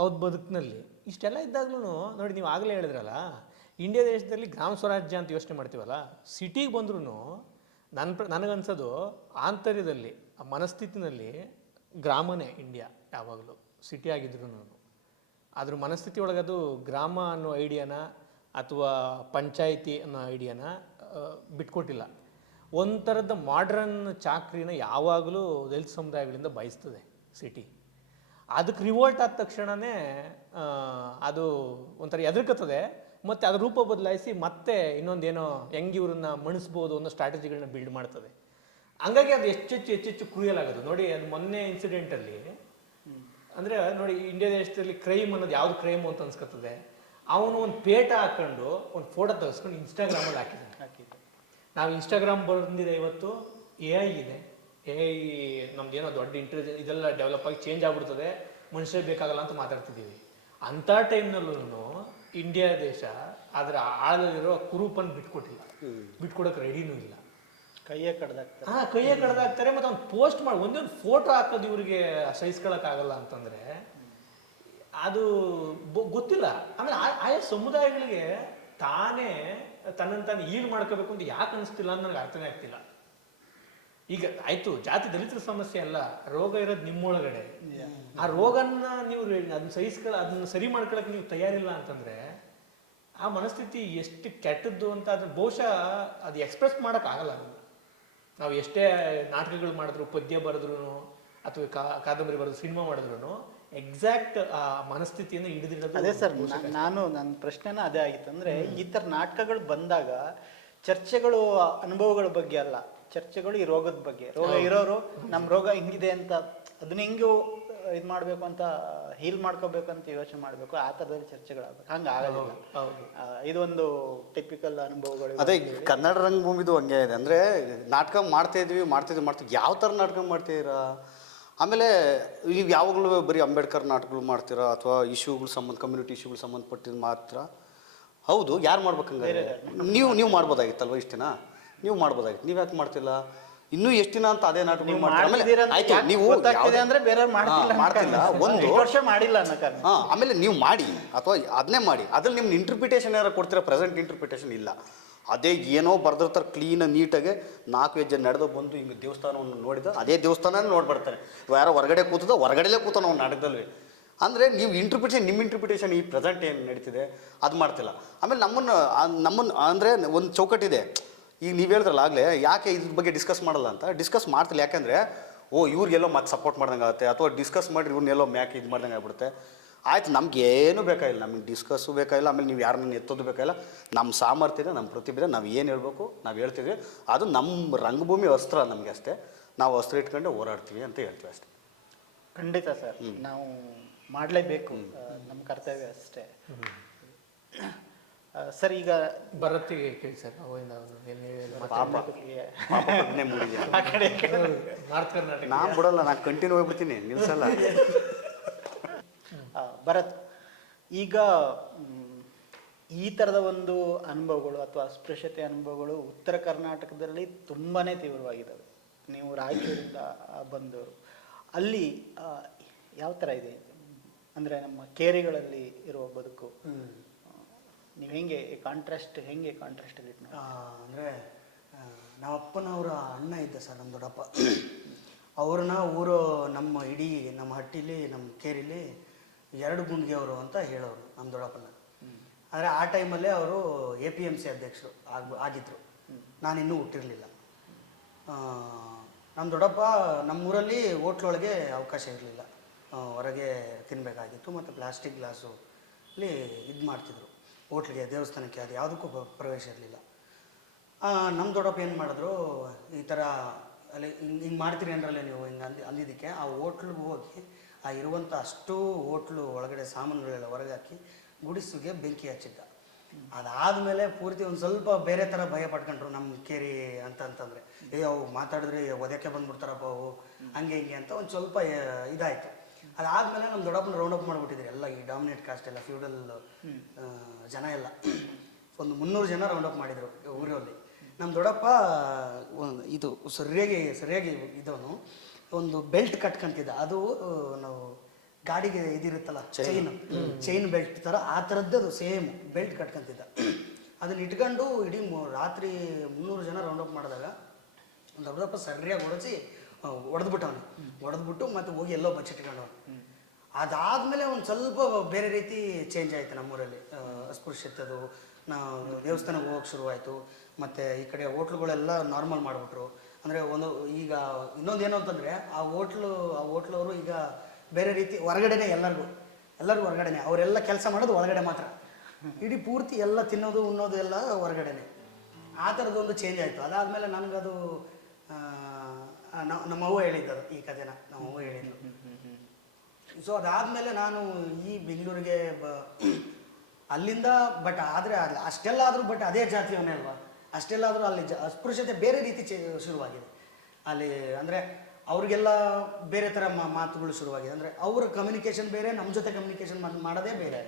ಅವ್ರ ಬದುಕಿನಲ್ಲಿ ಇಷ್ಟೆಲ್ಲ ಇದ್ದಾಗ್ಲೂ ನೋಡಿ, ನೀವು ಆಗಲೇ ಹೇಳಿದ್ರಲ್ಲ, ಇಂಡಿಯಾ ದೇಶದಲ್ಲಿ ಗ್ರಾಮ ಸ್ವರಾಜ್ಯ ಅಂತ ಯೋಚನೆ ಮಾಡ್ತೀವಲ್ಲ, ಸಿಟಿಗೆ ಬಂದ್ರೂ ನನಗನ್ಸೋದು ಆಂತರ್ಯದಲ್ಲಿ ಆ ಮನಸ್ಥಿತಿನಲ್ಲಿ ಗ್ರಾಮನೇ ಇಂಡಿಯಾ ಯಾವಾಗಲೂ. ಸಿಟಿ ಆಗಿದ್ರು ಅದ್ರ ಮನಸ್ಥಿತಿ ಒಳಗದು ಗ್ರಾಮ ಅನ್ನೋ ಐಡಿಯಾನ ಅಥವಾ ಪಂಚಾಯಿತಿ ಅನ್ನೋ ಐಡಿಯಾನ ಬಿಟ್ಕೊಟ್ಟಿಲ್ಲ. ಒಂಥರದ ಮಾಡ್ರನ್ ಚಾಕ್ರಿನ ಯಾವಾಗಲೂ ದಲಿತ ಸಮುದಾಯಗಳಿಂದ ಬಯಸ್ತದೆ ಸಿಟಿ. ಅದಕ್ಕೆ ರಿವೋಲ್ಟ್ ಆದ ತಕ್ಷಣವೇ ಅದು ಒಂಥರ ಎದುರ್ಕತ್ತದೆ. ಮತ್ತು ಅದ್ರ ರೂಪ ಬದಲಾಯಿಸಿ ಮತ್ತೆ ಇನ್ನೊಂದೇನೋ ಹೆಂಗೆ ಇವ್ರನ್ನ ಮಣಿಸ್ಬೋದು ಅನ್ನೋ ಸ್ಟ್ರಾಟಜಿಗಳನ್ನ ಬಿಲ್ಡ್ ಮಾಡ್ತದೆ. ಹಂಗಾಗಿ ಅದು ಹೆಚ್ಚೆಚ್ಚು ಕ್ರೂಯಲ್ ಆಗೋದು. ನೋಡಿ, ಅದು ಮೊನ್ನೆ ಇನ್ಸಿಡೆಂಟಲ್ಲಿ ಅಂದರೆ ನೋಡಿ, ಇಂಡಿಯಾ ದೇಶದಲ್ಲಿ ಕ್ರೈಮ್ ಅನ್ನೋದು ಯಾವ್ದು ಕ್ರೈಮು ಅಂತ ಅನ್ಸ್ಕೊತದೆ. ಅವನು ಒಂದು ಪೇಟ ಹಾಕೊಂಡು ಒಂದು ಫೋಟೋ ತೆಗೆಸ್ಕೊಂಡು ಇನ್ಸ್ಟಾಗ್ರಾಮಲ್ಲಿ ಹಾಕಿದ್ದಾನೆ. ನಾವು ಇನ್ಸ್ಟಾಗ್ರಾಮ್ ಬಂದಿದೆ ಇವತ್ತು, AI ಇದೆ. AI ನಮ್ದೇನೋ ದೊಡ್ಡ ಇಂಟೆಲಿಜೆನ್ಸ್ ಇದೆಲ್ಲ ಡೆವಲಪ್ ಆಗಿ ಚೇಂಜ್ ಆಗ್ಬಿಡ್ತದೆ, ಮನುಷ್ಯ ಬೇಕಾಗಲ್ಲ ಅಂತ ಮಾತಾಡ್ತಿದ್ದೀವಿ. ಅಂಥ ಟೈಮ್ನಲ್ಲೂ ಇಂಡಿಯಾ ದೇಶ ಅದರ ಆಳದಲ್ಲಿರೋ ಕುರುಪನ್ನು ಬಿಟ್ಕೊಡೋಕೆ ರೆಡಿನೂ ಇಲ್ಲ. ಕೈಯೇ ಕಡ್ದಾಗ್ತಾರೆ. ಕೈಯೇ ಕಡ್ದಾಗ್ತಾರೆ. ಮತ್ತು ಅವ್ನು ಪೋಸ್ಟ್ ಮಾಡಿ ಒಂದೇ ಒಂದು ಫೋಟೋ ಹಾಕೋದು ಇವ್ರಿಗೆ ಸಹಿಸ್ಕೊಳಕ್ಕಾಗಲ್ಲ ಅಂತಂದರೆ ಅದು ಗೊತ್ತಿಲ್ಲ. ಆಮೇಲೆ ಆಯಾ ಸಮುದಾಯಗಳಿಗೆ ತಾನೇ ತನ್ನನ್ನು ತಾನು ಈಡ್ ಮಾಡ್ಕೋಬೇಕು ಅಂತ ಯಾಕೆ ಅನಿಸ್ತಿಲ್ಲ ಅಂತ ನನಗೆ ಅರ್ಥನೇ ಆಗ್ತಿಲ್ಲ. ಈಗ ಆಯ್ತು, ಜಾತಿ ದಲಿತರ ಸಮಸ್ಯೆ ಅಲ್ಲ, ರೋಗ ಇರೋದು ನಿಮ್ಮೊಳಗಡೆ. ಆ ರೋಗನ್ನ ನೀವು ಅದನ್ನ ಸರಿ ಮಾಡ್ಕೊಳಕ್ಕೆ ನೀವು ತಯಾರಿಲ್ಲ ಅಂತಂದ್ರೆ ಆ ಮನಸ್ಥಿತಿ ಎಷ್ಟು ಕೆಟ್ಟದ್ದು ಅಂತ ಅದನ್ನ ಬಹುಶಃ ಅದು ಎಕ್ಸ್ಪ್ರೆಸ್ ಮಾಡೋಕ್ಕಾಗಲ್ಲ. ನಾವು ಎಷ್ಟೇ ನಾಟಕಗಳು ಮಾಡಿದ್ರು, ಪದ್ಯ ಬರೆದ್ರು ಅಥವಾ ಕಾದಂಬರಿ ಬರೆದ್ರು, ಸಿನಿಮಾ ಮಾಡಿದ್ರು ಎಕ್ಸಾಕ್ಟ್ ಆ ಮನಸ್ಥಿತಿಯನ್ನು ಹಿಡಿದಿಡೋದು. ಅದೇ ಸರ್, ನನ್ನ ಪ್ರಶ್ನೆನ ಅದೇ ಆಗಿತ್ತು. ಅಂದ್ರೆ ಈ ಥರ ನಾಟಕಗಳು ಬಂದಾಗ ಚರ್ಚೆಗಳು ಅನುಭವಗಳ ಬಗ್ಗೆ ಅಲ್ಲ, ಚರ್ಚೆಗಳು ಈ ರೋಗದ ಬಗ್ಗೆ. ರೋಗ ಇರೋರು ನಮ್ಮ ರೋಗ ಹಿಂಗಿದೆ ಅಂತ ಅದನ್ನ ಹಿಂಗೂ ಇದು ಮಾಡಬೇಕು ಅಂತ ಹೀಲ್ ಮಾಡ್ಕೋಬೇಕು ಅಂತ ಯೋಚನೆ ಮಾಡಬೇಕು. ಆ ಥರದಲ್ಲಿ ಚರ್ಚೆಗಳಾಗಬೇಕು, ಹಂಗೆ ಆಗೋದಿಲ್ಲ. ಇದೊಂದು ಟಿಪಿಕಲ್ ಅನುಭವಗಳು. ಅದೇ ಕನ್ನಡ ರಂಗಭೂಮಿದು ಹಂಗೆ ಇದೆ. ಅಂದರೆ ನಾಟಕ ಮಾಡ್ತಾಯಿದ್ವಿ ಯಾವ ಥರ ನಾಟಕ ಮಾಡ್ತೀರಾ? ಆಮೇಲೆ ನೀವು ಯಾವಾಗಲೂ ಬರೀ ಅಂಬೇಡ್ಕರ್ ನಾಟಕಗಳು ಮಾಡ್ತೀರಾ ಅಥವಾ ಕಮ್ಯುನಿಟಿ ಇಶ್ಯೂಗಳು ಸಂಬಂಧಪಟ್ಟಿದ್ದು ಮಾತ್ರ? ಹೌದು, ಯಾರು ಮಾಡ್ಬೇಕಂದ್ರೆ ನೀವು ಮಾಡ್ಬೋದಾಗಿತ್ತಲ್ವ ಇಷ್ಟು ದಿನ? ನೀವು ಮಾಡ್ಬೋದಾಗಿತ್ತು, ನೀವು ಯಾಕೆ ಮಾಡ್ತಿಲ್ಲ? ಇನ್ನೂ ಎಷ್ಟು ದಿನ ಅಂತ ಅದೇ ನಾಟಕಗಳು ಮಾಡ್ತೀರಾ? ಆಯ್ತು, ನೀವು ಮಾಡ್ತಿಲ್ಲ ಒಂದು ವರ್ಷ ಮಾಡಿಲ್ಲ ಅನ್ನೋ ಕಾರಣ. ಆಮೇಲೆ ನೀವು ಮಾಡಿ ಅಥವಾ ಅದನ್ನೇ ಮಾಡಿ, ಅದ್ರಲ್ಲಿ ನಿಮ್ಮ ಇಂಟರ್ಪ್ರಿಟೇಷನ್ ಯಾರು ಕೊಡ್ತೀರಾ? ಪ್ರೆಸೆಂಟ್ ಇಂಟರ್ಪ್ರಿಟೇಷನ್ ಇಲ್ಲ. ಅದೇ ಏನೋ ಬರ್ದಿರ್ತಾರೆ ಕ್ಲೀನಾಗಿ ನೀಟಾಗಿ 4 ಹೆಜ್ಜೆ ನಡೆದು ಬಂದು ಹಿಂಗೆ ದೇವಸ್ಥಾನವನ್ನು ನೋಡಿದ ಅದೇ ದೇವಸ್ಥಾನ ನೋಡ್ಬರ್ತಾನೆ. ಯಾರೋ ಹೊರಗಡೆ ಹೊರಗಡೆಲೇ ಕೂತಾನ ಅವ್ನು ನಾಟಕದಲ್ಲಿ. ಅಂದರೆ ನೀವು ನಿಮ್ಮ ಇಂಟರ್ಪ್ರಿಟೇಷನ್ ಈ ಪ್ರೆಸೆಂಟ್ ಏನು ನಡೀತಿದೆ ಅದು ಮಾಡ್ತಿಲ್ಲ. ಆಮೇಲೆ ನಮ್ಮನ್ನು ಅಂದರೆ ಒಂದು ಚೌಕಟ್ಟಿದೆ. ಈಗ ನೀವು ಹೇಳಿದ್ರಲ್ಲ ಆಗಲೇ, ಯಾಕೆ ಇದ್ರ ಬಗ್ಗೆ ಡಿಸ್ಕಸ್ ಮಾಡಲ್ಲ ಅಂತ. ಡಿಸ್ಕಸ್ ಮಾಡ್ತಿಲ್ಲ, ಯಾಕೆಂದರೆ ಇವ್ರಿಗೆಲ್ಲೋ ಮತ್ತೆ ಸಪೋರ್ಟ್ ಮಾಡ್ದಂಗೆ ಆಗುತ್ತೆ, ಅಥವಾ ಡಿಸ್ಕಸ್ ಮಾಡಿ ಇವ್ರನ್ನೆಲ್ಲೋ ಮ್ಯಾಕೆ ಇದು ಮಾಡ್ದಂಗೆ ಆಗ್ಬಿಡುತ್ತೆ. ಆಯ್ತು, ನಮಗೇನು ಬೇಕಾಗಿಲ್ಲ, ನಮಗೆ ಡಿಸ್ಕಸ್ಸು ಬೇಕಾಗಿಲ್ಲ, ಆಮೇಲೆ ನೀವು ಯಾರನ್ನ ಎತ್ತೋದು ಬೇಕಾಗಿಲ್ಲ. ನಮ್ಮ ಸಾಮರ್ಥ್ಯ ಇದೆ, ನಮ್ಮ ಪ್ರತಿಭೆ, ನಾವು ಏನು ಹೇಳ್ಬೇಕು ನಾವು ಹೇಳ್ತೀವಿ. ಅದು ನಮ್ಮ ರಂಗಭೂಮಿ ಅಸ್ತ್ರ ನಮಗೆ ಅಷ್ಟೇ. ನಾವು ಅಸ್ತ್ರ ಇಟ್ಕೊಂಡು ಹೋರಾಡ್ತೀವಿ ಅಂತ ಹೇಳ್ತೀವಿ ಅಷ್ಟೇ. ಖಂಡಿತ ಸರ್. ನಾವು ಮಾಡಲೇಬೇಕು, ನಮ್ಮ ಕರ್ತವ್ಯ ಅಷ್ಟೇ. ಸರ್ ಈಗ ಭರತ್ತಿಗೆ ಕೇಳಿ ಸರ್, ಅವಾಗಿಂದ ಅವ್ರು ಏನ್ ಹೇಳಿ ಪಾಪ ಪ್ರಜ್ಞೆ ಮೂಡಿದೆ. ಆ ಕಡೆ ಈ ಕಡೆ ನಾರ್ತ್ ಕರ್ನಾಟಕ ನಾನು ಬಿಡಲ್ಲ, ನಾನು ಕಂಟಿನ್ಯೂ ಹೋಗ್ಬಿಡ್ತೀನಿ, ನಿಲ್ಸಲ್ಲ. ಭರತ್, ಈಗ ಈ ಥರದ ಒಂದು ಅನುಭವಗಳು ಅಥವಾ ಅಸ್ಪೃಶ್ಯತೆ ಅನುಭವಗಳು ಉತ್ತರ ಕರ್ನಾಟಕದಲ್ಲಿ ತುಂಬಾ ತೀವ್ರವಾಗಿದ್ದಾವೆ. ನೀವು ರಾಯಚೂರಿಂದ ಬಂದವರು, ಅಲ್ಲಿ ಯಾವ ಥರ ಇದೆ ಅಂದರೆ ನಮ್ಮ ಕೇರಿಗಳಲ್ಲಿ ಇರುವ ಬದುಕು, ನೀವು ಹೆಂಗೆ ಕಾಂಟ್ರಾಸ್ಟ್ ಇಟ್ಟು ಅಂದರೆ ನಮ್ಮ ಅಪ್ಪನವರ ಅಣ್ಣ ಇದ್ದ ಸರ್, ನಮ್ಮ ದೊಡ್ಡಪ್ಪ. ಅವ್ರನ್ನ ಊರು ನಮ್ಮ ಇಡೀ ನಮ್ಮ ಹಟ್ಟಿಲಿ ನಮ್ಮ ಕೇರಿಲಿ 2 ಗುಂಡ್ಗೆಯವರು ಅಂತ ಹೇಳೋರು ನಮ್ಮ ದೊಡ್ಡಪ್ಪನ. ಆದರೆ ಆ ಟೈಮಲ್ಲೇ ಅವರು APMC ಅಧ್ಯಕ್ಷರು ಆಗಿದ್ದರು. ನಾನಿನ್ನೂ ಹುಟ್ಟಿರಲಿಲ್ಲ. ನಮ್ಮ ದೊಡ್ಡಪ್ಪ ನಮ್ಮೂರಲ್ಲಿ ಹೋಟ್ಲೊಳಗೆ ಅವಕಾಶ ಇರಲಿಲ್ಲ, ಹೊರಗೆ ತಿನ್ನಬೇಕಾಗಿತ್ತು. ಮತ್ತು ಪ್ಲಾಸ್ಟಿಕ್ ಗ್ಲಾಸು ಅಲ್ಲಿ ಇದು ಮಾಡ್ತಿದ್ರು. ಹೋಟ್ಲಿಗೆ, ದೇವಸ್ಥಾನಕ್ಕೆ, ಅದು ಯಾವುದಕ್ಕೂ ಪ್ರವೇಶ ಇರಲಿಲ್ಲ. ನಮ್ಮ ದೊಡ್ಡಪ್ಪ ಏನು ಮಾಡಿದ್ರು, ಈ ಥರ ಅಲ್ಲಿ ಹಿಂಗೆ ಮಾಡ್ತೀರಿ ಏನರಲ್ಲೇ ನೀವು ಹಿಂಗೆ ಅಂದಿದ್ದಕ್ಕೆ ಆ ಹೋಟ್ಲಿಗೆ ಹೋಗಿ ಆ ಇರುವಂಥ ಅಷ್ಟು ಹೋಟ್ಲು ಒಳಗಡೆ ಸಾಮಾನುಗಳೆಲ್ಲ ಹೊರಗೆ ಹಾಕಿ ಗುಡಿಸಿಗೆ ಬೆಂಕಿ ಹಚ್ಚಿದ್ದ. ಅದಾದಮೇಲೆ ಪೂರ್ತಿ ಒಂದು ಸ್ವಲ್ಪ ಬೇರೆ ಥರ ಭಯ ಪಡ್ಕೊಂಡ್ರು ನಮ್ಮ ಕೇರಿ ಅಂತಂದರೆ, ಅವು ಮಾತಾಡಿದ್ರೆ ಒದಕ್ಕೆ ಬಂದ್ಬಿಡ್ತಾರಪ್ಪ ಅವು, ಹಂಗೆ ಹಿಂಗೆ ಅಂತ ಒಂದು ಸ್ವಲ್ಪ ಇದಾಯಿತು. ಅದಾದಮೇಲೆ ನಮ್ಮ ದೊಡ್ಡಪ್ಪನ ರೌಂಡ್ ಅಪ್ ಮಾಡಿಬಿಟ್ಟಿದ್ರು ಎಲ್ಲ ಈ ಡಾಮಿನೇಟ್ ಕಾಸ್ಟ್ ಎಲ್ಲ, ಫ್ಯೂಡಲ್ ಜನ ಎಲ್ಲ ಒಂದು 300 ಜನ ರೌಂಡ್ ಅಪ್ ಮಾಡಿದರು ಊರಲ್ಲಿ. ನಮ್ಮ ದೊಡ್ಡಪ್ಪ ಇದು ಸರಿಯಾಗಿ ಇದವನು ಒಂದು ಬೆಲ್ಟ್ ಕಟ್ಕೊಂತಿದ್ದ. ಅದು ನಾವು ಗಾಡಿಗೆ ಇದಿರುತ್ತಲ್ಲ ಚೈನ್ ಬೆಲ್ಟ್ ಥರ, ಆ ಥರದ್ದು ಅದು ಸೇಮ್ ಬೆಲ್ಟ್ ಕಟ್ಕೊಂತಿದ್ದ. ಅದನ್ನ ಇಟ್ಕೊಂಡು ಇಡೀ ರಾತ್ರಿ 300 ಜನ ರೌಂಡ್ ಅಪ್ ಮಾಡಿದಾಗ ಒಂದು ದೊಡ್ಡಪ್ಪ ಸರಿಯಾಗಿ ಹೊಡೆದ್ಬಿಟ್ಟು ಮತ್ತೆ ಹೋಗಿ ಎಲ್ಲೋ ಬಚ್ಚಿಟ್ಕೊಂಡು. ಅದಾದಮೇಲೆ ಒಂದು ಸ್ವಲ್ಪ ಬೇರೆ ರೀತಿ ಚೇಂಜ್ ಆಯಿತು ನಮ್ಮೂರಲ್ಲಿ. ಅಸ್ಪೃಶ್ಯತೆದು ನಾವು ದೇವಸ್ಥಾನಕ್ಕೆ ಹೋಗೋಕೆ ಶುರುವಾಯಿತು. ಮತ್ತು ಈ ಕಡೆ ಹೋಟ್ಲುಗಳೆಲ್ಲ ನಾರ್ಮಲ್ ಮಾಡಿಬಿಟ್ರು. ಅಂದರೆ ಈಗ ಇನ್ನೊಂದು ಏನು ಅಂತಂದರೆ, ಆ ಹೋಟ್ಲವರು ಈಗ ಬೇರೆ ರೀತಿ ಹೊರಗಡೆನೆ ಎಲ್ಲರಿಗೂ ಹೊರಗಡೆನೆ. ಅವರೆಲ್ಲ ಕೆಲಸ ಮಾಡೋದು ಒಳಗಡೆ ಮಾತ್ರ, ಇಡೀ ಪೂರ್ತಿ ಎಲ್ಲ ತಿನ್ನೋದು ಉಣ್ಣೋದು ಎಲ್ಲ ಹೊರಗಡೆನೆ. ಆ ಥರದ್ದೊಂದು ಚೇಂಜ್ ಆಯಿತು. ಅದಾದಮೇಲೆ ನನಗದು ನಮ್ಮವ್ವ ಹೇಳಿದ್ದದು ಈ ಕಥೆನ, ನಮ್ಮವ್ವ ಹೇಳಿದ್ದು. ಸೊ ಅದಾದಮೇಲೆ ನಾನು ಈ ಬೆಂಗಳೂರಿಗೆ ಅಲ್ಲಿಂದ ಆದರೆ ಅಷ್ಟೆಲ್ಲ ಆದರೂ ಅದೇ ಜಾತಿಯವನೇ ಅಲ್ವಾ, ಅಷ್ಟೆಲ್ಲ ಆದರೂ ಅಲ್ಲಿ ಅಸ್ಪೃಶ್ಯತೆ ಬೇರೆ ರೀತಿ ಶುರುವಾಗಿದೆ ಅಲ್ಲಿ. ಅಂದರೆ ಅವ್ರಿಗೆಲ್ಲ ಬೇರೆ ಥರ ಮಾತುಗಳು ಶುರುವಾಗಿದೆ. ಅಂದರೆ ಅವ್ರ ಕಮ್ಯುನಿಕೇಷನ್ ಬೇರೆ, ನಮ್ಮ ಜೊತೆ ಕಮ್ಯುನಿಕೇಷನ್ ಮಾಡೋದೇ ಬೇರೆ.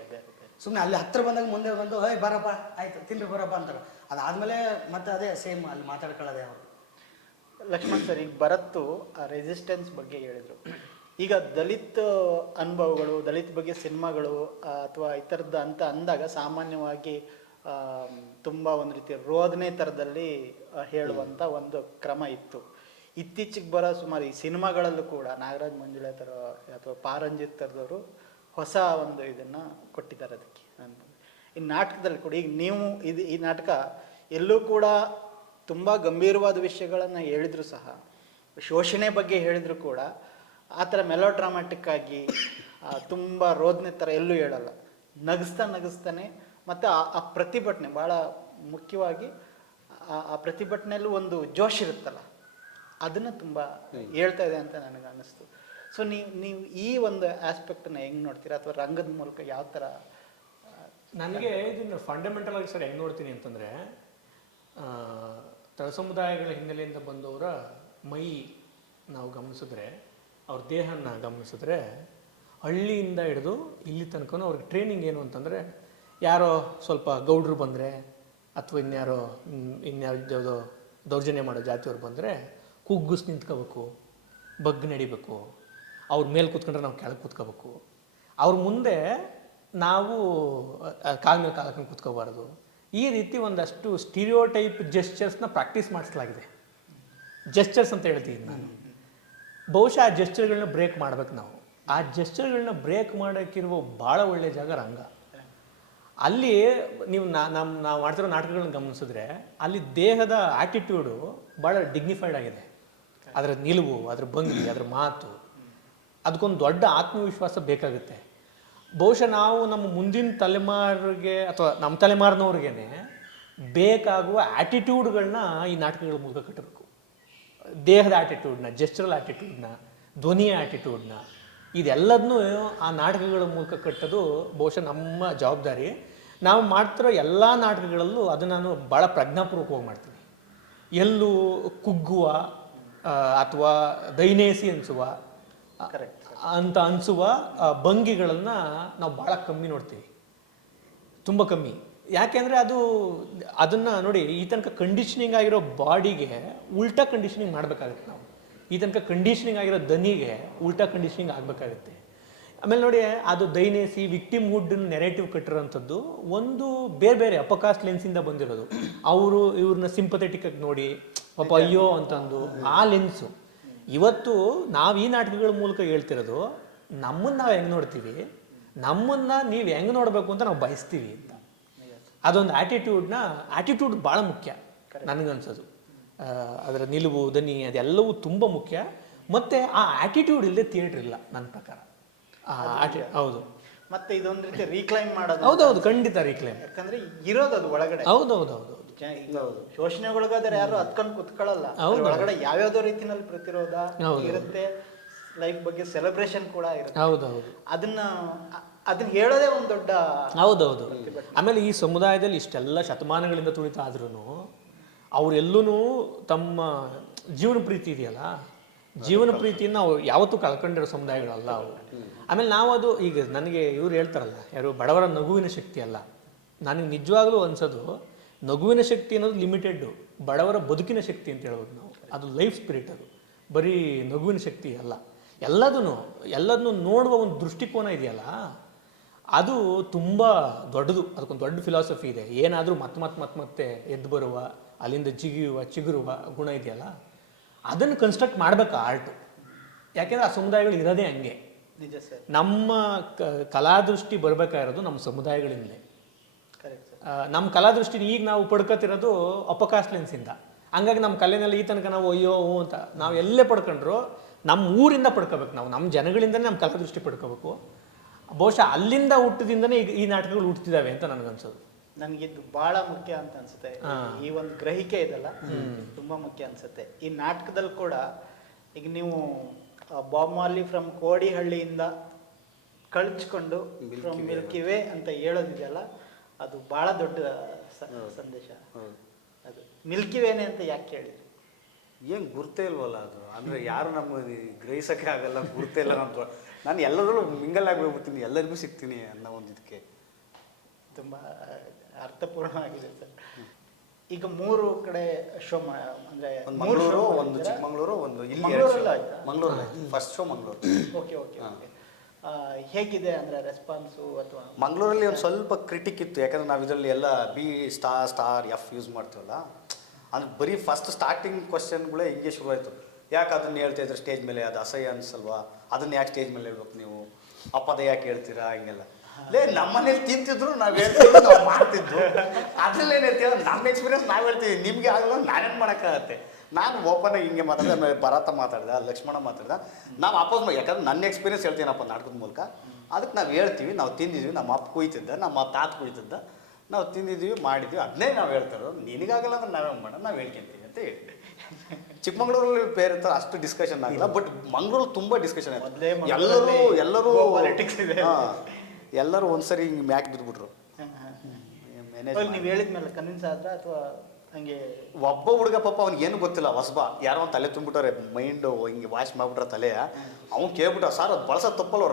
ಸುಮ್ಮನೆ ಅಲ್ಲಿ ಹತ್ತಿರ ಬಂದಾಗ ಮುಂದೆ ಬಂದು ಹೇ ಬರಪ್ಪ ಆಯ್ತು ತಿನ್ರಿ ಬರಪ್ಪ ಅಂತಾರೆ. ಅದಾದಮೇಲೆ ಮತ್ತೆ ಅದೇ ಸೇಮ್ ಅಲ್ಲಿ ಮಾತಾಡ್ಕೊಳ್ಳೋದೇ ಅವರು. ಲಕ್ಷ್ಮಣ್ ಸರ್, ಈಗ ಭರತ್ತು ರೆಸಿಸ್ಟೆನ್ಸ್ ಬಗ್ಗೆ ಹೇಳಿದರು. ಈಗ ದಲಿತ ಅನುಭವಗಳು, ದಲಿತ ಬಗ್ಗೆ ಸಿನಿಮಾಗಳು ಅಥವಾ ಈ ಥರದ್ದು ಅಂತ ಅಂದಾಗ ಸಾಮಾನ್ಯವಾಗಿ ತುಂಬ ಒಂದು ರೀತಿಯ ರೋದನೆ ಥರದಲ್ಲಿ ಹೇಳುವಂಥ ಒಂದು ಕ್ರಮ ಇತ್ತು. ಇತ್ತೀಚೆಗೆ ಬರೋ ಸುಮಾರು ಈ ಸಿನಿಮಾಗಳಲ್ಲೂ ಕೂಡ ನಾಗರಾಜ್ ಮಂಜುಳಾ ಥರ ಅಥವಾ ಪಾರಂಜಿತ್ ಥರದವರು ಹೊಸ ಒಂದು ಇದನ್ನು ಕೊಟ್ಟಿದ್ದಾರೆ ಅದಕ್ಕೆ. ಈ ನಾಟಕದಲ್ಲಿ ಕೂಡ ಈಗ ನೀವು ಈ ನಾಟಕ ಎಲ್ಲೂ ಕೂಡ ತುಂಬ ಗಂಭೀರವಾದ ವಿಷಯಗಳನ್ನು ಹೇಳಿದ್ರು ಸಹ, ಶೋಷಣೆ ಬಗ್ಗೆ ಹೇಳಿದ್ರು ಕೂಡ ಆ ಥರ ಮೆಲೋಡ್ರಾಮ್ಯಾಟಿಕ್ ಆಗಿ ತುಂಬ ರೋದನೆ ಥರ ಎಲ್ಲೂ ಹೇಳಲ್ಲ. ನಗಿಸ್ತಾನೆ ಮತ್ತು ಆ ಪ್ರತಿಭಟನೆ ಭಾಳ ಮುಖ್ಯವಾಗಿ ಆ ಪ್ರತಿಭಟನೆಯಲ್ಲೂ ಒಂದು ಜೋಶ್ ಇರುತ್ತಲ್ಲ, ಅದನ್ನು ತುಂಬ ಹೇಳ್ತಾ ಇದೆ ಅಂತ ನನಗೆ ಅನ್ನಿಸ್ತು. ಸೊ ನೀವು ಈ ಒಂದು ಆಸ್ಪೆಕ್ಟನ್ನು ಹೆಂಗೆ ನೋಡ್ತೀರಾ, ಅಥವಾ ರಂಗದ ಮೂಲಕ ಯಾವ ಥರ? ನನಗೆ ಇದನ್ನು ಫಂಡಮೆಂಟಲ್ ಆಗಿ ಸರ್ ಹೆಂಗೆ ನೋಡ್ತೀನಿ ಅಂತಂದರೆ, ತಳ ಸಮುದಾಯಗಳ ಹಿನ್ನೆಲೆಯಿಂದ ಬಂದವರ ಮೈ ನಾವು ಗಮನಿಸಿದ್ರೆ, ಅವ್ರ ದೇಹನ ಗಮನಿಸಿದ್ರೆ, ಹಳ್ಳಿಯಿಂದ ಹಿಡಿದು ಇಲ್ಲಿ ತನಕ ಅವ್ರಿಗೆ ಟ್ರೈನಿಂಗ್ ಏನು ಅಂತಂದರೆ, ಯಾರೋ ಸ್ವಲ್ಪ ಗೌಡ್ರು ಬಂದರೆ ಅಥವಾ ಇನ್ಯಾರೋ ದೌರ್ಜನ್ಯ ಮಾಡೋ ಜಾತಿಯವ್ರು ಬಂದರೆ ಕುಗ್ಗಿಸ್ ನಿಂತ್ಕೋಬೇಕು, ಬಗ್ಗಿ ನಡಿಬೇಕು, ಅವ್ರ ಮೇಲೆ ಕೂತ್ಕೊಂಡ್ರೆ ನಾವು ಕೆಳಗೆ ಕೂತ್ಕೋಬೇಕು, ಅವ್ರ ಮುಂದೆ ನಾವು ಕಾಲ ಮೇಲೆ ಕಾಲಕ್ಕೆ ಕೂತ್ಕೋಬಾರ್ದು. ಈ ರೀತಿ ಒಂದಷ್ಟು ಸ್ಟೀರಿಯೋಟೈಪ್ ಜೆಸ್ಚರ್ಸ್ನ ಪ್ರಾಕ್ಟೀಸ್ ಮಾಡಿಸಲಾಗಿದೆ. ಜೆಸ್ಚರ್ಸ್ ಅಂತ ಹೇಳ್ತೀನಿ ನಾನು. ಬಹುಶಃ ಆ ಜೆಸ್ಚರ್ಗಳನ್ನ ಬ್ರೇಕ್ ಮಾಡ್ಬೇಕು ನಾವು. ಆ ಜೆಸ್ಚರ್ಗಳನ್ನ ಬ್ರೇಕ್ ಮಾಡೋಕ್ಕಿರುವ ಭಾಳ ಒಳ್ಳೆಯ ಜಾಗ ರಂಗ. ಅಲ್ಲಿ ನೀವು ನಾವು ಮಾಡ್ತಿರೋ ನಾಟಕಗಳನ್ನ ಗಮನಿಸಿದ್ರೆ ಅಲ್ಲಿ ದೇಹದ ಆ್ಯಟಿಟ್ಯೂಡು ಭಾಳ ಡಿಗ್ನಿಫೈಡ್ ಆಗಿದೆ. ಅದರ ನಿಲುವು, ಅದರ ಭಂಗಿ, ಅದರ ಮಾತು, ಅದಕ್ಕೊಂದು ದೊಡ್ಡ ಆತ್ಮವಿಶ್ವಾಸ ಬೇಕಾಗುತ್ತೆ. ಬಹುಶಃ ನಾವು ನಮ್ಮ ಮುಂದಿನ ತಲೆಮಾರಿಗೆ ಅಥವಾ ನಮ್ಮ ತಲೆಮಾರಿನವ್ರಿಗೇನೆ ಬೇಕಾಗುವ ಆ್ಯಟಿಟ್ಯೂಡ್ಗಳನ್ನ ಈ ನಾಟಕಗಳ ಮೂಲಕ ಕಟ್ಟಬೇಕು. ದೇಹದ ಆ್ಯಟಿಟ್ಯೂಡ್ನ, ಜೆಸ್ಚರಲ್ ಆ್ಯಟಿಟ್ಯೂಡ್ನ, ಧ್ವನಿಯ ಆ್ಯಟಿಟ್ಯೂಡ್ನ, ಇದೆಲ್ಲದನ್ನೂ ಆ ನಾಟಕಗಳ ಮೂಲಕ ಕಟ್ಟೋದು ಬಹುಶಃ ನಮ್ಮ ಜವಾಬ್ದಾರಿ. ನಾವು ಮಾಡ್ತಿರೋ ಎಲ್ಲ ನಾಟಕಗಳಲ್ಲೂ ಅದು ನಾನು ಭಾಳ ಪ್ರಜ್ಞಾಪೂರ್ವಕವಾಗಿ ಮಾಡ್ತೀನಿ. ಎಲ್ಲೂ ಕುಗ್ಗುವ ಅಥವಾ ದೈನೇಸಿ ಅನಿಸುವ ಅಂತ ಅನಿಸುವ ಭಂಗಿಗಳನ್ನು ನಾವು ಭಾಳ ಕಮ್ಮಿ ನೋಡ್ತೀವಿ, ತುಂಬ ಕಮ್ಮಿ. ಯಾಕೆಂದರೆ ಅದನ್ನು ನೋಡಿ, ಈ ತನಕ ಕಂಡೀಷನಿಂಗ್ ಆಗಿರೋ ಬಾಡಿಗೆ ಉಲ್ಟಾ ಕಂಡೀಷನಿಂಗ್ ಮಾಡಬೇಕಾಗುತ್ತೆ ನಾವು. ಈ ತನಕ ಕಂಡೀಷನಿಂಗ್ ಆಗಿರೋ ದನಿಗೆ ಉಲ್ಟಾ ಕಂಡೀಷನಿಂಗ್ ಆಗಬೇಕಾಗುತ್ತೆ. ಆಮೇಲೆ ನೋಡಿ, ಅದು ದೈನೇಸಿ ವಿಕ್ಟಿಮ್ ಹುಡ್ ನೆರೇಟಿವ್ ಕಟ್ಟಿರೋಂಥದ್ದು ಒಂದು ಬೇರೆ ಬೇರೆ ಅಪಕಾಸ್ಟ್ ಲೆನ್ಸಿಂದ ಬಂದಿರೋದು. ಅವರು ಇವ್ರನ್ನ ಸಿಂಪಥೆಟಿಕ್ ಆಗಿ ನೋಡಿ ಪಾಪ ಅಯ್ಯೋ ಅಂತಂದು ಆ ಲೆನ್ಸು. ಇವತ್ತು ನಾವು ಈ ನಾಟಕಗಳ ಮೂಲಕ ಹೇಳ್ತಿರೋದು ನಮ್ಮನ್ನು ನಾವು ಹೆಂಗೆ ನೋಡ್ತೀವಿ, ನಮ್ಮನ್ನು ನೀವು ಹೆಂಗೆ ನೋಡಬೇಕು ಅಂತ ನಾವು ಬಯಸ್ತೀವಿ ಅಂತ. ಅದೊಂದು ಆ್ಯಟಿಟ್ಯೂಡ್ ಭಾಳ ಮುಖ್ಯ ನನಗನ್ಸೋದು. ಅದರ ನಿಲುವು ದನಿ ಅದೆಲ್ಲವೂ ತುಂಬ ಮುಖ್ಯ. ಮತ್ತು ಆ ಆ್ಯಟಿಟ್ಯೂಡ್ ಇಲ್ಲದೆ ಥಿಯೇಟ್ರ್ ಇಲ್ಲ ನನ್ನ ಪ್ರಕಾರ. ಹೌದು. ಮತ್ತೆ ಇದೊಂದು ರೀತಿ ರೀಕ್ಲೈಮ್ ಮಾಡೋದು. ಹೌದೌದು, ಖಂಡಿತ ರೀಕ್ಲೈಮ್. ಯಾಕಂದ್ರೆ ಇರೋದು ಅದು ಒಳಗಡೆ. ಹೌದೌದು. ಶೋಷಣೆಗೊಳಗಾದ್ರೆ ಯಾರು ಹತ್ಕೊಂಡು ಕುತ್ಕೊಳ್ಳಲ್ಲ. ಒಳಗಡೆ ಯಾವ್ಯಾವ್ದೋ ರೀತಿನಲ್ಲಿ ಪ್ರತಿರೋಧ ಇರುತ್ತೆ, ಲೈಫ್ ಬಗ್ಗೆ ಸೆಲೆಬ್ರೇಷನ್ ಕೂಡ ಇರುತ್ತೆ. ಹೌದೌದು. ಅದನ್ನ ಹೇಳೋದೇ ಒಂದು ದೊಡ್ಡ. ಹೌದೌದು. ಆಮೇಲೆ ಈ ಸಮುದಾಯದಲ್ಲಿ ಇಷ್ಟೆಲ್ಲ ಶತಮಾನಗಳಿಂದ ತುಳಿತಾ ಆದ್ರೂ ಅವರೆಲ್ಲೂ ತಮ್ಮ ಜೀವನ ಪ್ರೀತಿ ಇದೆಯಲ್ಲ, ಜೀವನ ಪ್ರೀತಿಯನ್ನು ಅವ್ರು ಯಾವತ್ತೂ ಕಳ್ಕೊಂಡಿರೋ ಸಮುದಾಯಗಳಲ್ಲ ಅವು. ಆಮೇಲೆ ನಾವು ಅದು ಈಗ ನನಗೆ ಇವ್ರು ಹೇಳ್ತಾರಲ್ಲ, ಯಾರು ಬಡವರ ನಗುವಿನ ಶಕ್ತಿ ಅಲ್ಲ. ನನಗೆ ನಿಜವಾಗ್ಲೂ ಅನ್ಸೋದು ನಗುವಿನ ಶಕ್ತಿ ಅನ್ನೋದು ಲಿಮಿಟೆಡ್ಡು, ಬಡವರ ಬದುಕಿನ ಶಕ್ತಿ ಅಂತ ಹೇಳ್ಬೋದು ನಾವು. ಅದು ಲೈಫ್ ಸ್ಪಿರಿಟ್, ಅದು ಬರೀ ನಗುವಿನ ಶಕ್ತಿ ಅಲ್ಲ. ಎಲ್ಲದನ್ನು ನೋಡುವ ಒಂದು ದೃಷ್ಟಿಕೋನ ಇದೆಯಲ್ಲ, ಅದು ತುಂಬ ದೊಡ್ಡದು. ಅದಕ್ಕೊಂದು ದೊಡ್ಡ ಫಿಲಾಸಫಿ ಇದೆ. ಏನಾದರೂ ಮತ್ತೆ ಎದ್ದು ಬರುವ, ಅಲ್ಲಿಂದ ಚಿಗುರುವ ಗುಣ ಇದೆಯಲ್ಲ, ಅದನ್ನು ಕನ್ಸ್ಟ್ರಕ್ಟ್ ಮಾಡಬೇಕು ಆರ್ಟು. ಯಾಕೆಂದರೆ ಆ ಸಮುದಾಯಗಳು ಇರೋದೇ ಹಂಗೆ. ನಿಜ ಸರ್. ನಮ್ಮ ಕಲಾದೃಷ್ಟಿ ಬರಬೇಕಾಗಿರೋದು ನಮ್ಮ ಸಮುದಾಯಗಳಿಂದಲೇ. ನಮ್ಮ ಕಲಾದೃಷ್ಟಿ ಈಗ ನಾವು ಪಡ್ಕೋತಿರೋದು ಅಪಕಾಸ್ಟ್ ಲೆನ್ಸಿಂದ. ಹಂಗಾಗಿ ನಮ್ಮ ಕಲೆನಲ್ಲಿ ಈ ತನಕ ನಾವು ಅಯ್ಯೋ ಅಂತ ನಾವು ಎಲ್ಲೇ ಪಡ್ಕೊಂಡ್ರು ನಮ್ಮ ಊರಿಂದ ಪಡ್ಕೋಬೇಕು, ನಾವು ನಮ್ಮ ಜನಗಳಿಂದನೇ ನಮ್ಮ ಕಲಾದೃಷ್ಟಿ ಪಡ್ಕೋಬೇಕು. ಬಹುಶಃ ಅಲ್ಲಿಂದ ಹುಟ್ಟಿದಿಂದನೇ ಈಗ ಈ ನಾಟಕಗಳು ಹುಟ್ಟಿದಾವೆ ಅಂತ ನನಗನ್ಸೋದು. ನನಗಿದ್ದು ಬಹಳ ಮುಖ್ಯ ಅಂತ ಅನ್ಸುತ್ತೆ. ಈ ಒಂದು ಗ್ರಹಿಕೆ ಇದೆಲ್ಲ ತುಂಬಾ ಮುಖ್ಯ ಅನ್ಸುತ್ತೆ. ಈ ನಾಟಕದಲ್ಲಿ ಕೂಡ ಈಗ ನೀವು ಬಾಬ್ ಮಾರ್ಲಿ ಫ್ರಮ್ ಕೋಡಿಹಳ್ಳಿಯಿಂದ ಕಳ್ಚ್ಕೊಂಡು ಫ್ರಮ್ ಮಿಲ್ಕಿ ವೇ ಅಂತ ಹೇಳೋದಿದೆಯಲ್ಲ, ಅದು ಬಹಳ ದೊಡ್ಡ ಸಂದೇಶ. ಅದು ಮಿಲ್ಕಿ ವೇನೆ ಅಂತ ಯಾಕೆ ಹೇಳಿದ್ರಿ? ಏನು ಗುರ್ತೇ ಇಲ್ವಲ್ಲ ಅದು. ಅಂದರೆ ಯಾರು ನಮಗೆ ಗ್ರಹಿಸೋಕ್ಕೆ ಆಗಲ್ಲ, ಗುರ್ತೇ ಇಲ್ಲ. ನಾನು ಎಲ್ಲದರಲ್ಲೂ ಮಿಂಗಲ್ ಆಗಿ ಹೋಗ್ಬಿಡ್ತೀನಿ, ಎಲ್ಲರಿಗೂ ಸಿಗ್ತೀನಿ ಅನ್ನೋ ಒಂದು ಇದಕ್ಕೆ. ತುಂಬ ಅರ್ಥಪೂರ್ಣವಾಗಿದೆ ಸರ್. ಈಗ 3 ಕಡೆ ಶೋ ಅಂದರೆ ಮಂಗಳೂರು, ಒಂದು ಚಿಕ್ಕಮಗಳೂರು, ಒಂದು ಇಲ್ಲಿ Mangaluru. First show Mangaluru. Okay. ಹೇಗಿದೆ ಅಂದರೆ ರೆಸ್ಪಾನ್ಸು? ಅಥವಾ ಮಂಗಳೂರಲ್ಲಿ ಒಂದು ಸ್ವಲ್ಪ ಕ್ರಿಟಿಕ್ ಇತ್ತು, ಯಾಕಂದರೆ ನಾವು ಇದರಲ್ಲಿ ಎಲ್ಲ B ಸ್ಟಾರ್ F ಯೂಸ್ ಮಾಡ್ತೀವಲ್ಲ. ಅಂದ್ರೆ ಬರೀ ಫಸ್ಟ್ ಸ್ಟಾರ್ಟಿಂಗ್ ಕ್ವಶನ್ಗಳೇ ಹಿಂಗೆ ಶುರುವಾಯಿತು. ಯಾಕೆ ಅದನ್ನು ಹೇಳ್ತಾ ಇದ್ರೆ ಸ್ಟೇಜ್ ಮೇಲೆ ಅದು ಅಸಹ್ಯ ಅನ್ಸಲ್ವಾ? ಅದನ್ನು ಯಾಕೆ ಸ್ಟೇಜ್ ಮೇಲೆ ಹೇಳ್ಬೇಕು ನೀವು? ಅಪ್ಪದ ಯಾಕೆ ಹೇಳ್ತೀರಾ? ಹಿಂಗೆಲ್ಲ ನಮ್ಮನೇಲಿ ತಿಂತಿದ್ರು, ನಾವು ಹೇಳ್ತೀವಿ, ನಾವು ಮಾಡ್ತಿದ್ದು. ಅದ್ರಲ್ಲೇನೈತಿ ನಮ್ಮ ಎಕ್ಸ್ಪೀರಿಯನ್ಸ್ ನಾವು ಹೇಳ್ತೀವಿ, ನಿಮಗೆ ಆಗಲ್ಲ, ನಾನೇನು ಮಾಡೋಕ್ಕಾಗತ್ತೆ? ನಾನು ಓಪನ್ ಆಗಿ ಹಿಂಗೆ ಮಾತಾಡಿದೆ, ಭರತ ಮಾತಾಡಿದ, ಲಕ್ಷ್ಮಣ ಮಾತಾಡಿದ, ನಾವು ಅಪೋಸ್ ಮಾಡಿ. ಯಾಕಂದ್ರೆ ನನ್ನ ಎಕ್ಸ್ಪೀರಿಯನ್ಸ್ ಹೇಳ್ತೀನಪ್ಪ ನಾಟಕದ ಮೂಲಕ. ಅದಕ್ಕೆ ನಾವು ಹೇಳ್ತೀವಿ, ನಾವು ತಿಂದಿದ್ವಿ, ನಮ್ಮ ಅಪ್ಪ ಕುಯ್ತಿದ್ದ, ನಮ್ಮ ತಾತ ಕುಯ್ತಿದ್ದ, ನಾವು ತಿಂದಿದ್ವಿ, ಮಾಡಿದ್ವಿ, ಅದನ್ನೇ ನಾವು ಹೇಳ್ತಾರೋ. ನಿನಗಾಗಲ್ಲ ಅಂದ್ರೆ ನಾವೇ ಮಾಡೋಣ, ನಾವು ಹೇಳ್ಕೊಂತೀವಿ ಅಂತ ಹೇಳಿ. ಚಿಕ್ಕಮಗಳೂರಲ್ಲಿ ಬೇರೆ ಥರ ಅಷ್ಟು ಡಿಸ್ಕಷನ್ ಆಗಿಲ್ಲ, ಬಟ್ ಮಂಗಳೂರು ತುಂಬ ಡಿಸ್ಕಷನ್ ಆಯ್ತು. ಎಲ್ಲರೂ ಒಂದ್ಸರಿ ಹಿಂಗೆ ಮ್ಯಾಕ್ ಬಿದ್ದುಬಿಟ್ರು. ನೀವು ಹೇಳಿದ್ಮೇಲೆ ಕನ್ವಿನ್ಸ್ ಆದ್ರ ಅಥವಾ ಹಂಗೆ? ಒಬ್ಬ ಹುಡುಗ ಪಾಪ ಅವ್ನಿಗೆ ಏನು ಗೊತ್ತಿಲ್ಲ, ಹೊಸಬ, ಯಾರೋ ಒಂದು ತಲೆ ತುಂಬಿಟ್ಟಾರೆ, ಮೈಂಡು ಹಿಂಗೆ ವಾಶ್ ಮಾಡ್ಬಿಟ್ರೆ ತಲೆ. ಅವ್ನು ಕೇಳ್ಬಿಟ್ಟ, ಸರ್ ಅದು ಬಳಸೋದು ತಪ್ಪಲ್ಲ,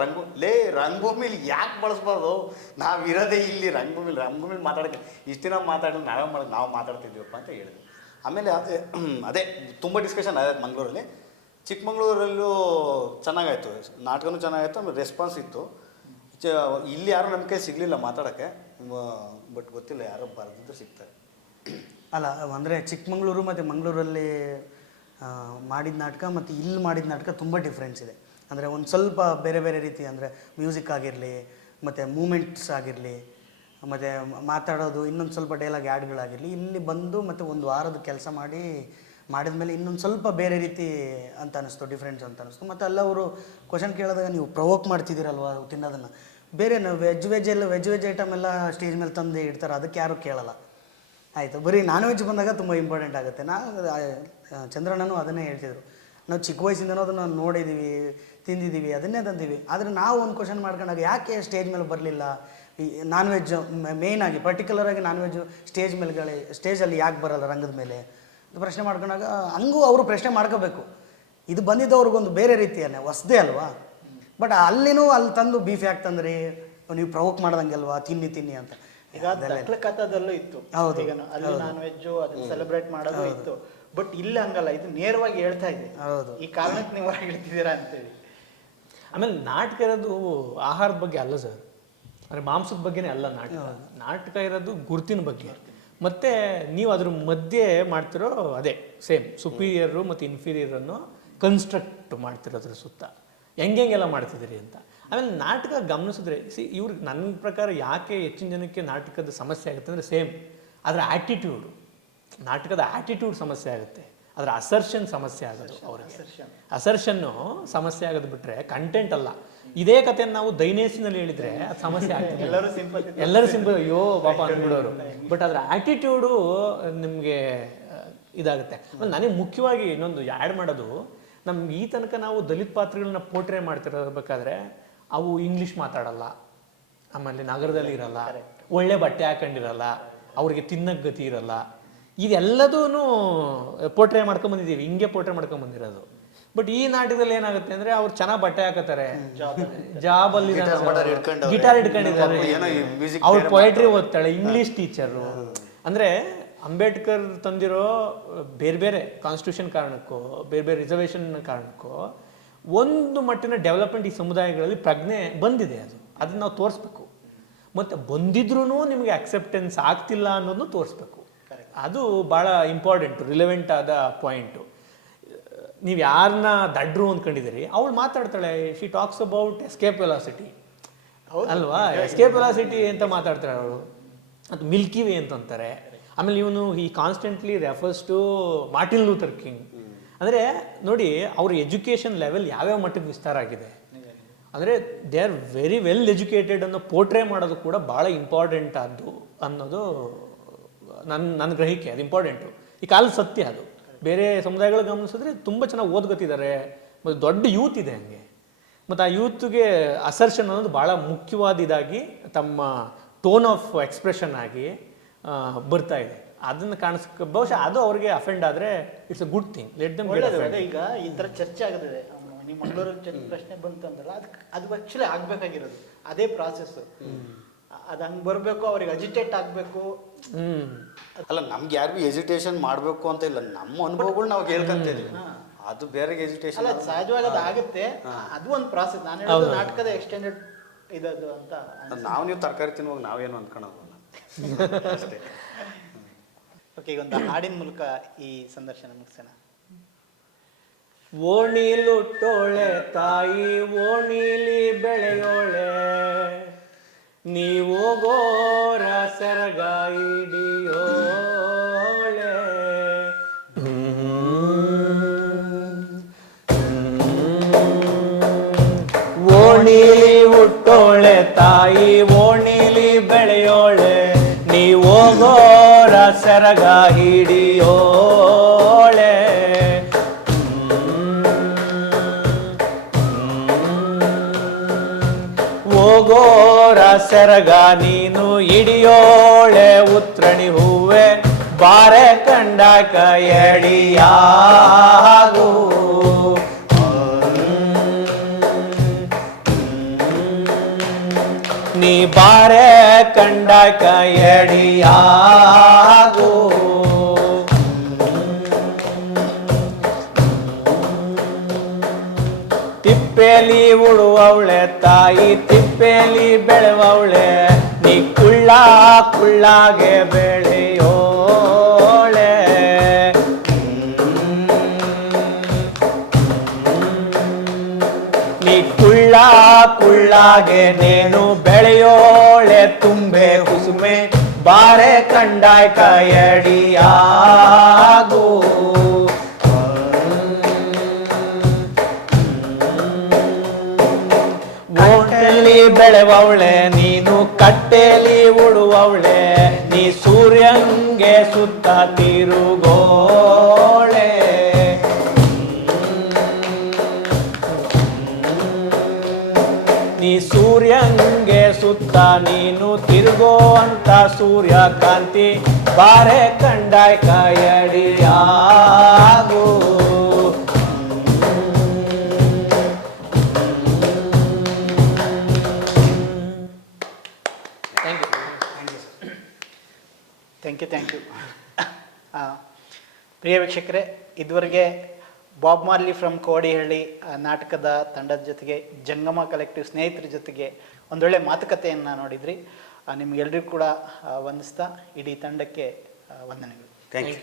ರಂಗಭೂಮಿಲಿ ಯಾಕೆ ಬಳಸ್ಬಾರ್ದು? ನಾವು ಇರೋದೇ ಇಲ್ಲಿ ರಂಗಭೂಮಿಲಿ ಮಾತಾಡೋಕ್ಕೆ ಇಷ್ಟು ದಿನ ಮಾತಾಡೋದು ನಾವು ಮಾತಾಡ್ತಿದ್ದೀವಪ್ಪ ಅಂತ ಹೇಳಿದ್ವಿ. ಆಮೇಲೆ ಅದೇ ತುಂಬ ಡಿಸ್ಕಷನ್ ಆಯ್ತು ಮಂಗಳೂರಲ್ಲಿ. ಚಿಕ್ಕಮಗಳೂರಲ್ಲೂ ಚೆನ್ನಾಗಾಯ್ತು, ನಾಟಕನೂ ಚೆನ್ನಾಗಾಯ್ತು, ಆಮೇಲೆ ರೆಸ್ಪಾನ್ಸ್ ಇತ್ತು. ಇಲ್ಲಿ ಯಾರೂ ನಮ್ಮ ಕೈ ಸಿಗಲಿಲ್ಲ ಮಾತಾಡೋಕ್ಕೆ, ಬಟ್ ಗೊತ್ತಿಲ್ಲ, ಯಾರೋ ಬರೆದಿದ್ದು ಸಿಗ್ತಾರೆ. ಅಲ್ಲ, ಅಂದರೆ ಚಿಕ್ಕಮಗಳೂರು ಮತ್ತು ಮಂಗಳೂರಲ್ಲಿ ಮಾಡಿದ ನಾಟಕ ಮತ್ತು ಇಲ್ಲಿ ಮಾಡಿದ ನಾಟಕ ತುಂಬ ಡಿಫ್ರೆನ್ಸ್ ಇದೆ. ಅಂದರೆ ಒಂದು ಸ್ವಲ್ಪ ಬೇರೆ ಬೇರೆ ರೀತಿ, ಅಂದರೆ ಮ್ಯೂಸಿಕ್ ಆಗಿರಲಿ, ಮತ್ತು ಮೂಮೆಂಟ್ಸ್ ಆಗಿರಲಿ, ಮತ್ತು ಮಾತಾಡೋದು, ಇನ್ನೊಂದು ಸ್ವಲ್ಪ ಡೈಲಾಗ್ ಆ್ಯಡ್ಗಳಾಗಿರಲಿ, ಇಲ್ಲಿ ಬಂದು ಮತ್ತು ಒಂದು ವಾರದ ಕೆಲಸ ಮಾಡಿದ ಮೇಲೆ ಇನ್ನೊಂದು ಸ್ವಲ್ಪ ಬೇರೆ ರೀತಿ ಅಂತ ಅನ್ನಿಸ್ತು, ಡಿಫ್ರೆನ್ಸ್ ಅಂತ ಅನ್ನಿಸ್ತು. ಮತ್ತು ಅಲ್ಲವರು ಕ್ವಶನ್ ಕೇಳಿದಾಗ ನೀವು ಪ್ರವೋಕ್ ಮಾಡ್ತಿದ್ದೀರಲ್ವ ತಿನ್ನೋದನ್ನು, ಬೇರೆ ವೆಜ್ ಐಟಮ್ ಎಲ್ಲ ಸ್ಟೇಜ್ ಮೇಲೆ ತಂದು ಇಡ್ತಾರೆ, ಅದಕ್ಕೆ ಯಾರೂ ಕೇಳಲ್ಲ. ಆಯಿತು, ಬರೀ ನಾನ್ ವೆಜ್ ಬಂದಾಗ ತುಂಬ ಇಂಪಾರ್ಟೆಂಟ್ ಆಗುತ್ತೆ. ಚಂದ್ರಣ್ಣನೂ ಅದನ್ನೇ ಹೇಳ್ತಿದ್ರು, ನಾವು ಚಿಕ್ಕ ವಯಸ್ಸಿಂದನೂ ಅದನ್ನು ನೋಡಿದ್ದೀವಿ, ತಿಂದಿದ್ದೀವಿ, ಅದನ್ನೇ ತಂದೀವಿ. ಆದರೆ ನಾವು ಒಂದು ಕ್ವಶನ್ ಮಾಡ್ಕೊಂಡಾಗ ಯಾಕೆ ಸ್ಟೇಜ್ ಮೇಲೆ ಬರಲಿಲ್ಲ, ಈ ನಾನ್ ವೆಜ್ ಮೇಯ್ನಾಗಿ ಪರ್ಟಿಕ್ಯುಲರಾಗಿ ನಾನ್ ವೆಜ್ಜು ಸ್ಟೇಜಲ್ಲಿ ಯಾಕೆ ಬರಲ್ಲ ರಂಗದ ಮೇಲೆ ಪ್ರಶ್ನೆ ಮಾಡ್ಕೊಂಡಾಗ ಹಂಗೂ ಅವರು ಪ್ರಶ್ನೆ ಮಾಡ್ಕೋಬೇಕು. ಇದು ಬಂದಿದ್ದವ್ರಿಗೊಂದು ಬೇರೆ ರೀತಿಯಲ್ಲೇ ಹೊಸದೇ ಅಲ್ವಾ. ಬಟ್ ಅಲ್ಲಿ ತಂದು ಬೀಫ್ ಯಾಕೆ ತಂದ್ರಿ, ನೀವು ಪ್ರವೋಕ್ ಮಾಡ್ದಂಗೆ ಅಲ್ವಾ, ತಿನ್ನಿ ಅಂತ. ಈಗ ದಕ್ಲ ಕಥಾದಲ್ಲೂ ಇತ್ತು, ಹೌದು, ಈಗ ಅಲ್ಲಿ ನಾನ್ ವೆಜ್ಜು ಅದನ್ನ ಸೆಲೆಬ್ರೇಟ್ ಮಾಡೋದು ಇತ್ತು. ಬಟ್ ಇಲ್ಲಿ ಹಂಗಲ್ಲ, ಇದು ನೇರವಾಗಿ ಹೇಳ್ತಾ ಇದೆ, ಹೌದು, ಈ ಕಾರಣಕ್ಕೆ ನೀವು ಹೊರಗೆ ಹೇಳ್ತಿದ್ದೀರಾ ಅಂತೇಳಿ. ಆಮೇಲೆ ನಾಟಕ ಇರೋದು ಆಹಾರದ ಬಗ್ಗೆ ಅಲ್ಲ ಸರ್, ಅಂದರೆ ಮಾಂಸದ ಬಗ್ಗೆನೇ ಅಲ್ಲ ನಾಟಕ. ನಾಟಕ ಇರೋದು ಗುರುತಿನ ಬಗ್ಗೆ. ಮತ್ತು ನೀವು ಅದ್ರ ಮಧ್ಯೆ ಮಾಡ್ತಿರೋ ಅದೇ ಸೇಮ್ ಸುಪೀರಿಯರು ಮತ್ತು ಇನ್ಫೀರಿಯರನ್ನು ಕನ್ಸ್ಟ್ರಕ್ಟ್ ಮಾಡ್ತಿರೋದ್ರ ಸುತ್ತ ಹೆಂಗೆಲ್ಲ ಮಾಡ್ತಿದ್ದೀರಿ ಅಂತ. ಆಮೇಲೆ ನಾಟಕ ಗಮನಿಸಿದ್ರೆ ಇವ್ರಿಗೆ ನನ್ನ ಪ್ರಕಾರ ಯಾಕೆ ಹೆಚ್ಚಿನ ಜನಕ್ಕೆ ನಾಟಕದ ಸಮಸ್ಯೆ ಆಗುತ್ತೆ ಅಂದರೆ ಸೇಮ್ ಅದರ ಆ್ಯಟಿಟ್ಯೂಡು, ನಾಟಕದ ಆ್ಯಟಿಟ್ಯೂಡ್ ಸಮಸ್ಯೆ ಆಗುತ್ತೆ, ಅದರ ಅಸರ್ಷನ್ ಸಮಸ್ಯೆ ಆಗೋದು ಅವ್ರಿಗೆ. ಅಸರ್ಷನ್ನು ಸಮಸ್ಯೆ ಆಗೋದು ಬಿಟ್ಟರೆ ಕಂಟೆಂಟ್ ಅಲ್ಲ. ಇದೇ ಕಥೆಯನ್ನು ನಾವು ದೈನೇಸಿನಲ್ಲಿ ಹೇಳಿದರೆ ಅದು ಸಮಸ್ಯೆ ಆಗ್ತದೆ, ಎಲ್ಲರೂ ಸಿಂಪಲ್ ಅಯ್ಯೋ ಪಾಪ ಅಂದ್ಬಿಡೋರು. ಬಟ್ ಅದರ ಆ್ಯಟಿಟ್ಯೂಡು ನಿಮಗೆ ಇದಾಗುತ್ತೆ. ಆಮೇಲೆ ನನಗೆ ಮುಖ್ಯವಾಗಿ ಇನ್ನೊಂದು ಆ್ಯಡ್ ಮಾಡೋದು, ನಮ್ಗೆ ಈ ತನಕ ನಾವು ದಲಿತ ಪಾತ್ರಗಳನ್ನ ಪೋರ್ಟ್ರೇ ಮಾಡ್ತಿರಬೇಕಾದ್ರೆ ಅವು ಇಂಗ್ಲೀಷ್ ಮಾತಾಡಲ್ಲ, ಆಮೇಲೆ ನಗರದಲ್ಲಿ ಇರಲ್ಲ, ಒಳ್ಳೆ ಬಟ್ಟೆ ಹಾಕೊಂಡಿರಲ್ಲ, ಅವ್ರಿಗೆ ತಿನ್ನಕ್ಕೆ ಗತಿ ಇರಲ್ಲ. ಇದೆಲ್ಲದೂ ಪೋರ್ಟ್ರೇ ಮಾಡ್ಕೊಂಬಂದಿದ್ದೀವಿ, ಹಿಂಗೆ ಪೋರ್ಟ್ರೇ ಮಾಡ್ಕೊಂಬಂದಿರೋದು. ಬಟ್ ಈ ನಾಟಕದಲ್ಲಿ ಏನಾಗುತ್ತೆ ಅಂದರೆ ಅವ್ರು ಚೆನ್ನಾಗಿ ಬಟ್ಟೆ ಹಾಕತಾರೆ, ಜಾಬಲ್ಲಿ ಗಿಟಾರ್ ಹಿಡ್ಕೊಂಡಿದ್ದಾರೆ, ಅವ್ರು ಪೊಯೆಟ್ರಿ ಓದ್ತಾಳೆ, ಇಂಗ್ಲೀಷ್ ಟೀಚರು. ಅಂದರೆ ಅಂಬೇಡ್ಕರ್ ತಂದಿರೋ ಬೇರೆ ಬೇರೆ ಕಾನ್ಸ್ಟಿಟ್ಯೂಷನ್ ಕಾರಣಕ್ಕೋ ಬೇರೆ ಬೇರೆ ರಿಸರ್ವೇಷನ್ ಕಾರಣಕ್ಕೋ ಒಂದು ಮಟ್ಟಿನ ಡೆವಲಪ್ಮೆಂಟ್ ಈ ಸಮುದಾಯಗಳಲ್ಲಿ ಪ್ರಜ್ಞೆ ಬಂದಿದೆ. ಅದನ್ನ ನಾವು ತೋರಿಸ್ಬೇಕು. ಮತ್ತು ಬಂದಿದ್ರೂ ನಿಮಗೆ ಅಕ್ಸೆಪ್ಟೆನ್ಸ್ ಆಗ್ತಿಲ್ಲ ಅನ್ನೋದನ್ನು ತೋರಿಸ್ಬೇಕು. ಅದು ಭಾಳ ಇಂಪಾರ್ಟೆಂಟು, ರಿಲೆವೆಂಟ್ ಆದ ಪಾಯಿಂಟು. ನೀವು ಯಾರನ್ನ ದಡ್ರು ಅಂದ್ಕೊಂಡಿದ್ದೀರಿ, ಅವಳು ಮಾತಾಡ್ತಾಳೆ, she talks about escape velocity ಅಲ್ವಾ, ಎಸ್ಕೇಪ್ ವೆಲಾಸಿಟಿ ಅಂತ ಮಾತಾಡ್ತಾಳೆ ಅವಳು. ಅದು ಮಿಲ್ಕಿ ವೇ ಅಂತಂತಾರೆ. ಆಮೇಲೆ ಇವನು ಈ constantly refers to Martin Luther King. ಅಂದರೆ ನೋಡಿ ಅವ್ರ ಎಜುಕೇಷನ್ ಲೆವೆಲ್ ಯಾವ್ಯಾವ ಮಟ್ಟಿಗೆ ವಿಸ್ತಾರ ಆಗಿದೆ. ಅಂದರೆ they are very well educated ಅನ್ನೋ ಪೋರ್ಟ್ರೇ ಮಾಡೋದು ಕೂಡ ಭಾಳ ಇಂಪಾರ್ಟೆಂಟ್ ಆದ್ದು ಅನ್ನೋದು ನನ್ನ ಗ್ರಹಿಕೆ. ಅದು ಇಂಪಾರ್ಟೆಂಟು, ಈ ಕಾಲದ ಸತ್ಯ ಅದು. ಬೇರೆ ಸಮುದಾಯಗಳು ಗಮನಿಸಿದ್ರೆ ತುಂಬ ಚೆನ್ನಾಗಿ ಓದ್ಕೊತಿದ್ದಾರೆ, ಮತ್ತು ದೊಡ್ಡ ಯೂತ್ ಇದೆ ಹಂಗೆ. ಮತ್ತು ಆ ಯೂತ್ಗೆ ಅಸರ್ಷನ್ ಅನ್ನೋದು ಭಾಳ ಮುಖ್ಯವಾದ ಇದಾಗಿ ತಮ್ಮ ಟೋನ್ ಆಫ್ ಎಕ್ಸ್ಪ್ರೆಷನ್ ಆಗಿ ಬರ್ತಾ ಇದೆ. ಅದನ್ನು ಕಾಣಿಸ್ಕ ಬಹುಶಃ ಅದು ಅವ್ರಿಗೆ ಅಫೆಂಡ್ ಆದರೆ it's a good thing. Let them get offend. ಈಗ ಈ ಥರ ಚರ್ಚೆ ಆಗುತ್ತದೆ, ನಿಮ್ಮ ಮಂಗಳೂರಲ್ಲಿ ಪ್ರಶ್ನೆ ಬಂತು ಅಂತಲ್ಲ, ಅದು ಆ್ಯಕ್ಚುಲಿ ಆಗಬೇಕಾಗಿರೋದು ಅದೇ ಪ್ರಾಸೆಸ್ಸು. ಅದು ಹಂಗೆ ಬರಬೇಕು, ಅವ್ರಿಗೆ ಅಜಿಟೇಟ್ ಆಗಬೇಕು. ಅಲ್ಲ, ನಮ್ಗೆ ಯಾರಿಗೂ ಎಜಿಟೇಷನ್ ಮಾಡಬೇಕು ಅಂತ ಇಲ್ಲ, ನಮ್ಮ ಅನುಭವಗಳು ನಾವು ಹೇಳ್ಕೊಂತೀವಿ. ಅದು ಬೇರೆ ಎಜಿಟೇಷನ್ ಅಲ್ಲ, ಸಹಜವಾಗಿ ಅದು ಆಗುತ್ತೆ. ಅದು ಒಂದು ಪ್ರಾಸೆಸ್. ನಾನು ಹೇಳೋದು ನಾಟಕದ ಎಕ್ಸ್ಟೆಂಡೆಡ್ ಇದದು ಅಂತ. ನಾವು ನೀವು ತರಕಾರಿ ತಿನ್ನುವಾಗ ನಾವೇನು ಅಂದ್ಕೊಳ್ಳೋದು ಅಷ್ಟೇ. ಓಕೆ, ಈಗ ಒಂದು ಹಾಡಿನ ಮೂಲಕ ಈ ಸಂದರ್ಶನ ಮುಗಿಸೋಣ. ಓಣಿಲುಟ್ಟೋಳೆ ತಾಯಿ ಓಣಿಲಿ ಬೆಳೆಯೋಳೆ, ನೀವು ಗೋರ ಸೆರಗ ಹಿಡಿಯೋಳೆ. ಓಣಿಲಿ ಹುಟ್ಟೋಳೆ ತಾಯಿ ಓಣಿಲಿ ಬೆಳೆಯೋಳೆ, ನೀವು ಗೋರ ಸೆರಗ ಹಿಡಿಯೋಳೆ. ಓಗೋರ ಸೆರಗ ನೀನು ಹಿಡಿಯೋಳೆ, ಉತ್ರಣಿಹೂವೆ ಬಾರೆ ಕಂಡಾಕ ಎಡಿಯಾಗು. ನೀ ಬಾರೆ ಕಂಡಾಕ ಎಡಿಯಾಗು. ತಿಪ್ಪೇಲಿ ಉಳುವವಳೆ ತಾಯಿ ತಿಪ್ಪೇಲಿ ಬೆಳೆವವಳೆ, ನೀ ಕುಳ್ಳಾಗೆ ಬೆಳೆಯೋಳೆ. ನೀ ಕುಳ್ಳಾಗೆ ನೇನು ಬೆಳೆಯೋಳೆ, ತುಂಬೆ ಕುಸುಮೆ ಬಾರೆ ಕಂಡಾಯ ಕಯಡಿಯಾಗು. ಓಟಲಿ ಬೆಳೆವವಳೆ ನೀನು ಕಟ್ಟೆಲಿ ಉಡುವವಳೆ, ನೀ ಸೂರ್ಯಂಗೆ ಸುತ್ತ ತಿರುಗೋಳೆ. ಸೂರ್ಯಂಗೆ ಸುತ್ತ ನೀನು ತಿರುಗೋ ಅಂತ ಸೂರ್ಯಕಾಂತಿ ಬಾರೆ ಕಂಡಾಯ್ ಕೈಯಡಿಯಾಗು. ಥ್ಯಾಂಕ್ ಯು ಪ್ರಿಯ ವೀಕ್ಷಕರೇ, ಇದುವರೆಗೆ ಬಾಬ್ ಮಾರ್ಲಿ ಫ್ರಮ್ ಕೋಡಿಹಳ್ಳಿ ನಾಟಕದ ತಂಡದ ಜೊತೆಗೆ ಜಂಗಮ ಕಲೆಕ್ಟಿವ್ ಸ್ನೇಹಿತರ ಜೊತೆಗೆ ಒಂದೊಳ್ಳೆ ಮಾತುಕತೆಯನ್ನು ನೋಡಿದ್ರಿ. ನಿಮಗೆಲ್ಲರಿಗೂ ಕೂಡ ವಂದಿಸ್ತಾ ಇಡೀ ತಂಡಕ್ಕೆ ವಂದನೆಗಳು. Thank you.